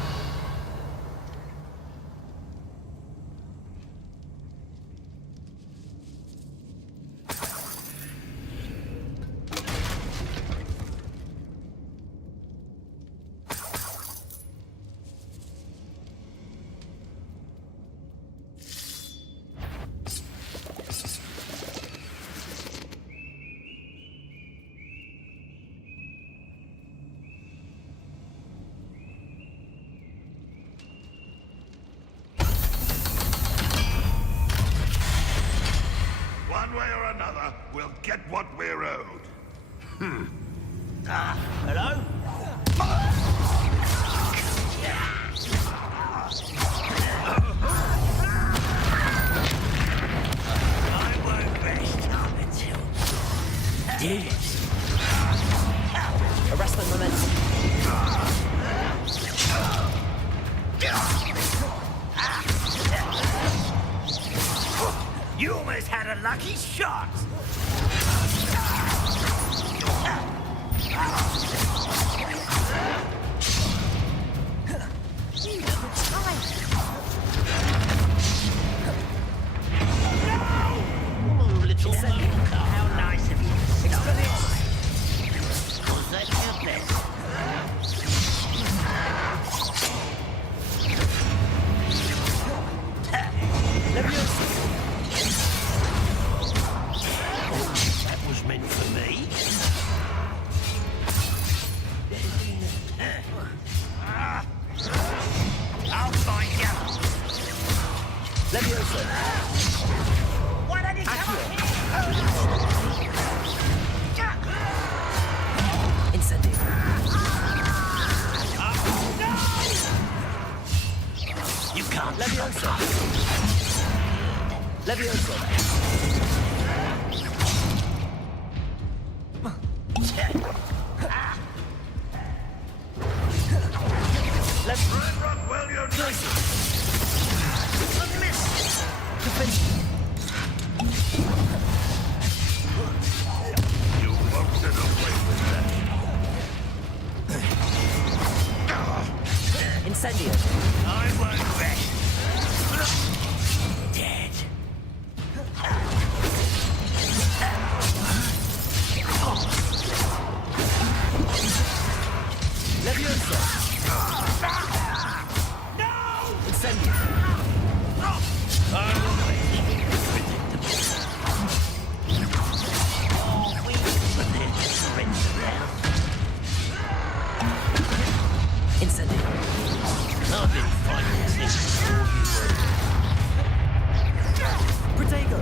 One way or another, we'll get what we're owed. Hello? I won't rest up until dead. Arrest momentum. You almost had a lucky shot. Little how nice of you. Was that your best? That was meant for me. I'll find you. Leviosa. Why don't you come up here? Incendio. You can't. Leviosa. Leviosa. Right, rock, well, you're nice. A miss. You won't get away with that. Incendio. I won't rest. Dead. Leviosa. No! Incendio. I will make it predictable. Oh, we but there's friends around. Incendio. I've been fighting since before you were. Protego.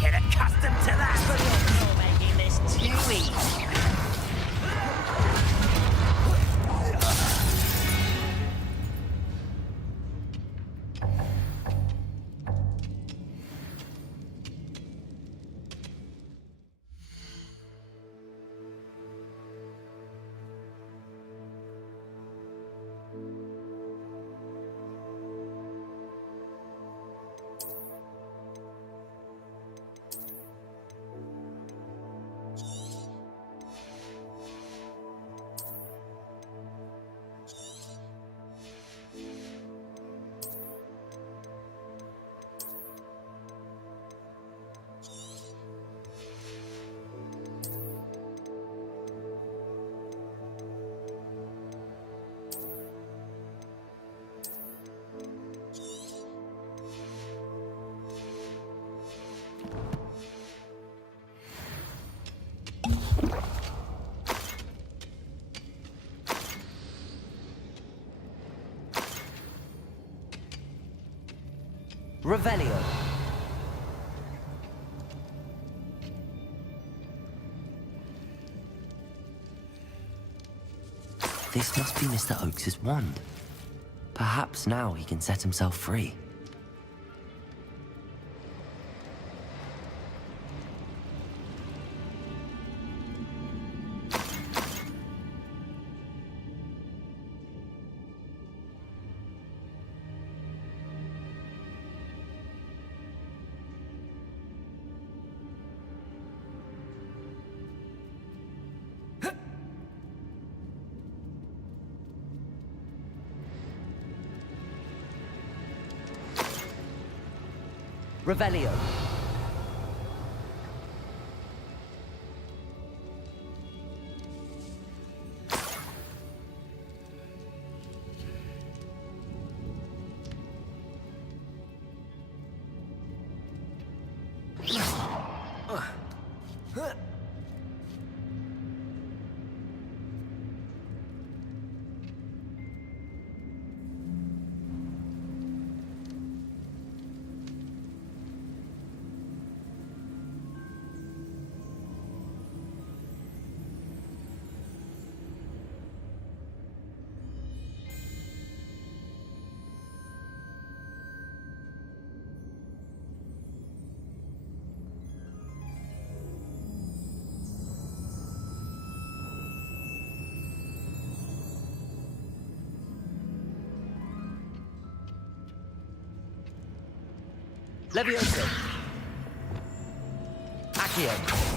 Get accustomed to that. You're making this too easy. Revelio. This must be Mr. Oakes's wand. Perhaps now he can set himself free. Revelio. Levioso. Accio.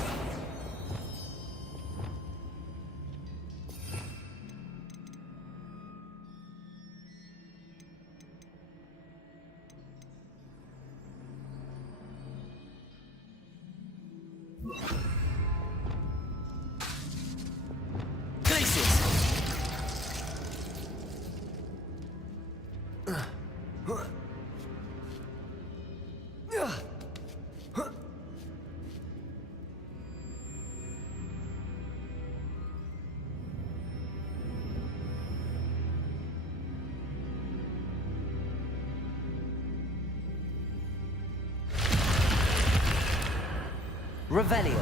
Revelio.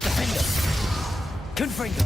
Defendo. Confringo.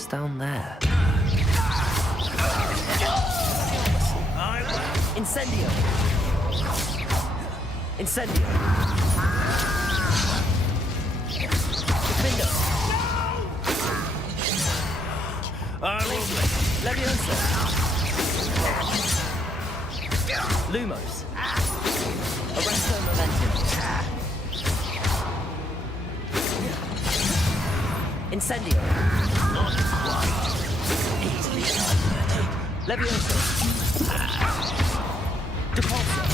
What's down there? Incendio! Incendio! Defender! Leviosa! Lumos! Arresto Momentum! Incendio! Not quite. Easily diverted. Leviosa! Depulsor!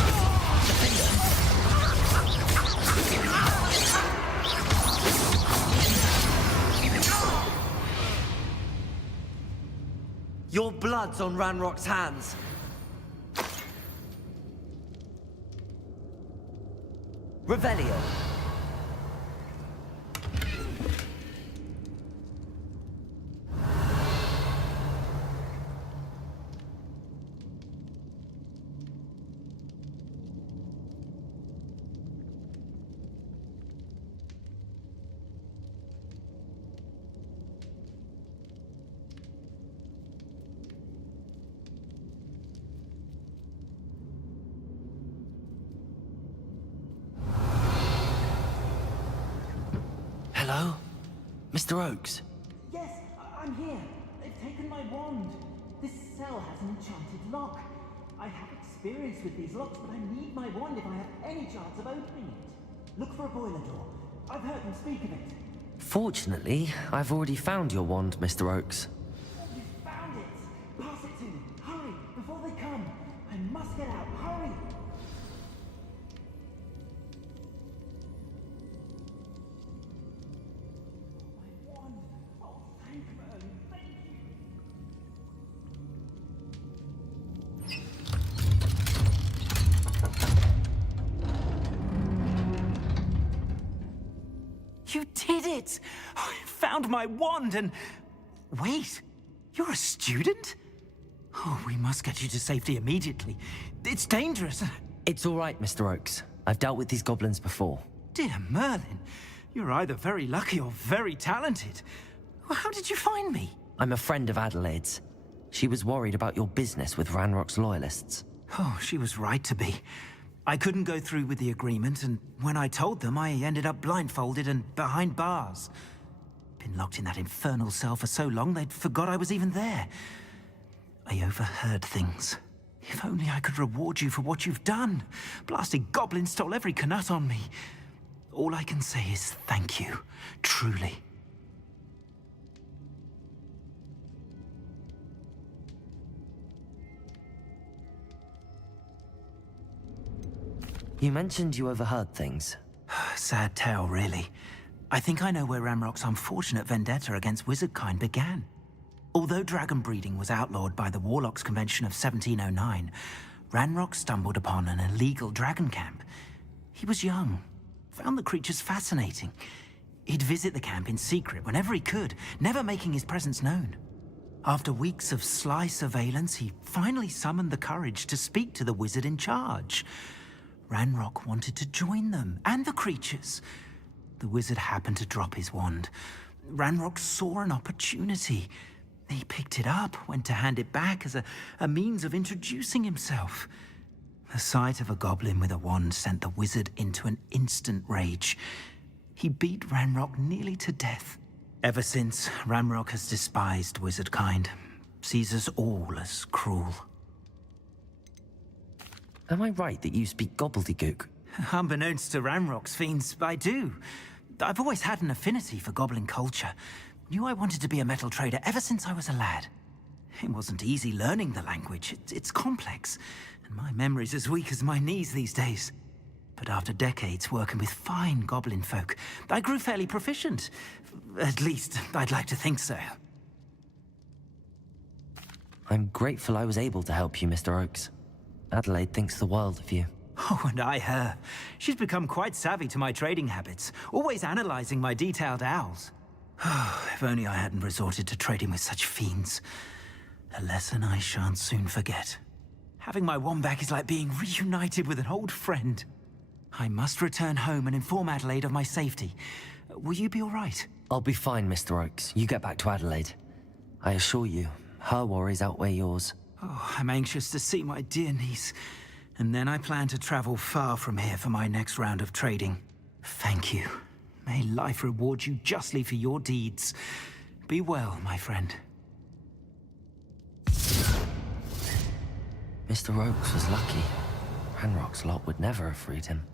Defender! Your blood's on Ranrock's hands. Revelio. Hello? Mr. Oakes? Yes, I'm here. They've taken my wand. This cell has an enchanted lock. I have experience with these locks, but I need my wand if I have any chance of opening it. Look for a boiler door. I've heard them speak of it. Fortunately, I've already found your wand, Mr. Oakes. You found it! Pass it to me. Hurry, before they come. I must get out. Hurry! You did it! I found my wand and... Wait, you're a student? Oh, we must get you to safety immediately. It's dangerous. It's all right, Mr. Oakes. I've dealt with these goblins before. Dear Merlin, you're either very lucky or very talented. Well, how did you find me? I'm a friend of Adelaide's. She was worried about your business with Ranrock's loyalists. Oh, she was right to be. I couldn't go through with the agreement, and when I told them, I ended up blindfolded and behind bars. Been locked in that infernal cell for so long, they'd forgot I was even there. I overheard things. If only I could reward you for what you've done. Blasted goblin stole every Knut on me. All I can say is thank you, truly. You mentioned you overheard things. Sad tale, really. I think I know where Ranrock's unfortunate vendetta against wizardkind began. Although dragon breeding was outlawed by the Warlocks Convention of 1709, Ranrock stumbled upon an illegal dragon camp. He was young, found the creatures fascinating. He'd visit the camp in secret whenever he could, never making his presence known. After weeks of sly surveillance, he finally summoned the courage to speak to the wizard in charge. Ranrock wanted to join them, and the creatures. The wizard happened to drop his wand. Ranrock saw an opportunity. He picked it up, went to hand it back as a means of introducing himself. The sight of a goblin with a wand sent the wizard into an instant rage. He beat Ranrock nearly to death. Ever since, Ranrock has despised wizardkind, sees us all as cruel. Am I right that you speak gobbledygook? Unbeknownst to Ranrock's fiends, I do. I've always had an affinity for goblin culture. Knew I wanted to be a metal trader ever since I was a lad. It wasn't easy learning the language. It's complex, and my memory's as weak as my knees these days. But after decades working with fine goblin folk, I grew fairly proficient. At least, I'd like to think so. I'm grateful I was able to help you, Mr. Oakes. Adelaide thinks the world of you. Oh, and I her. She's become quite savvy to my trading habits, always analyzing my detailed owls. If only I hadn't resorted to trading with such fiends. A lesson I shan't soon forget. Having my wand back is like being reunited with an old friend. I must return home and inform Adelaide of my safety. Will you be all right? I'll be fine, Mr. Oakes. You get back to Adelaide. I assure you, her worries outweigh yours. Oh, I'm anxious to see my dear niece. And then I plan to travel far from here for my next round of trading. Thank you. May life reward you justly for your deeds. Be well, my friend. Mr. Oakes was lucky. Ranrock's lot would never have freed him.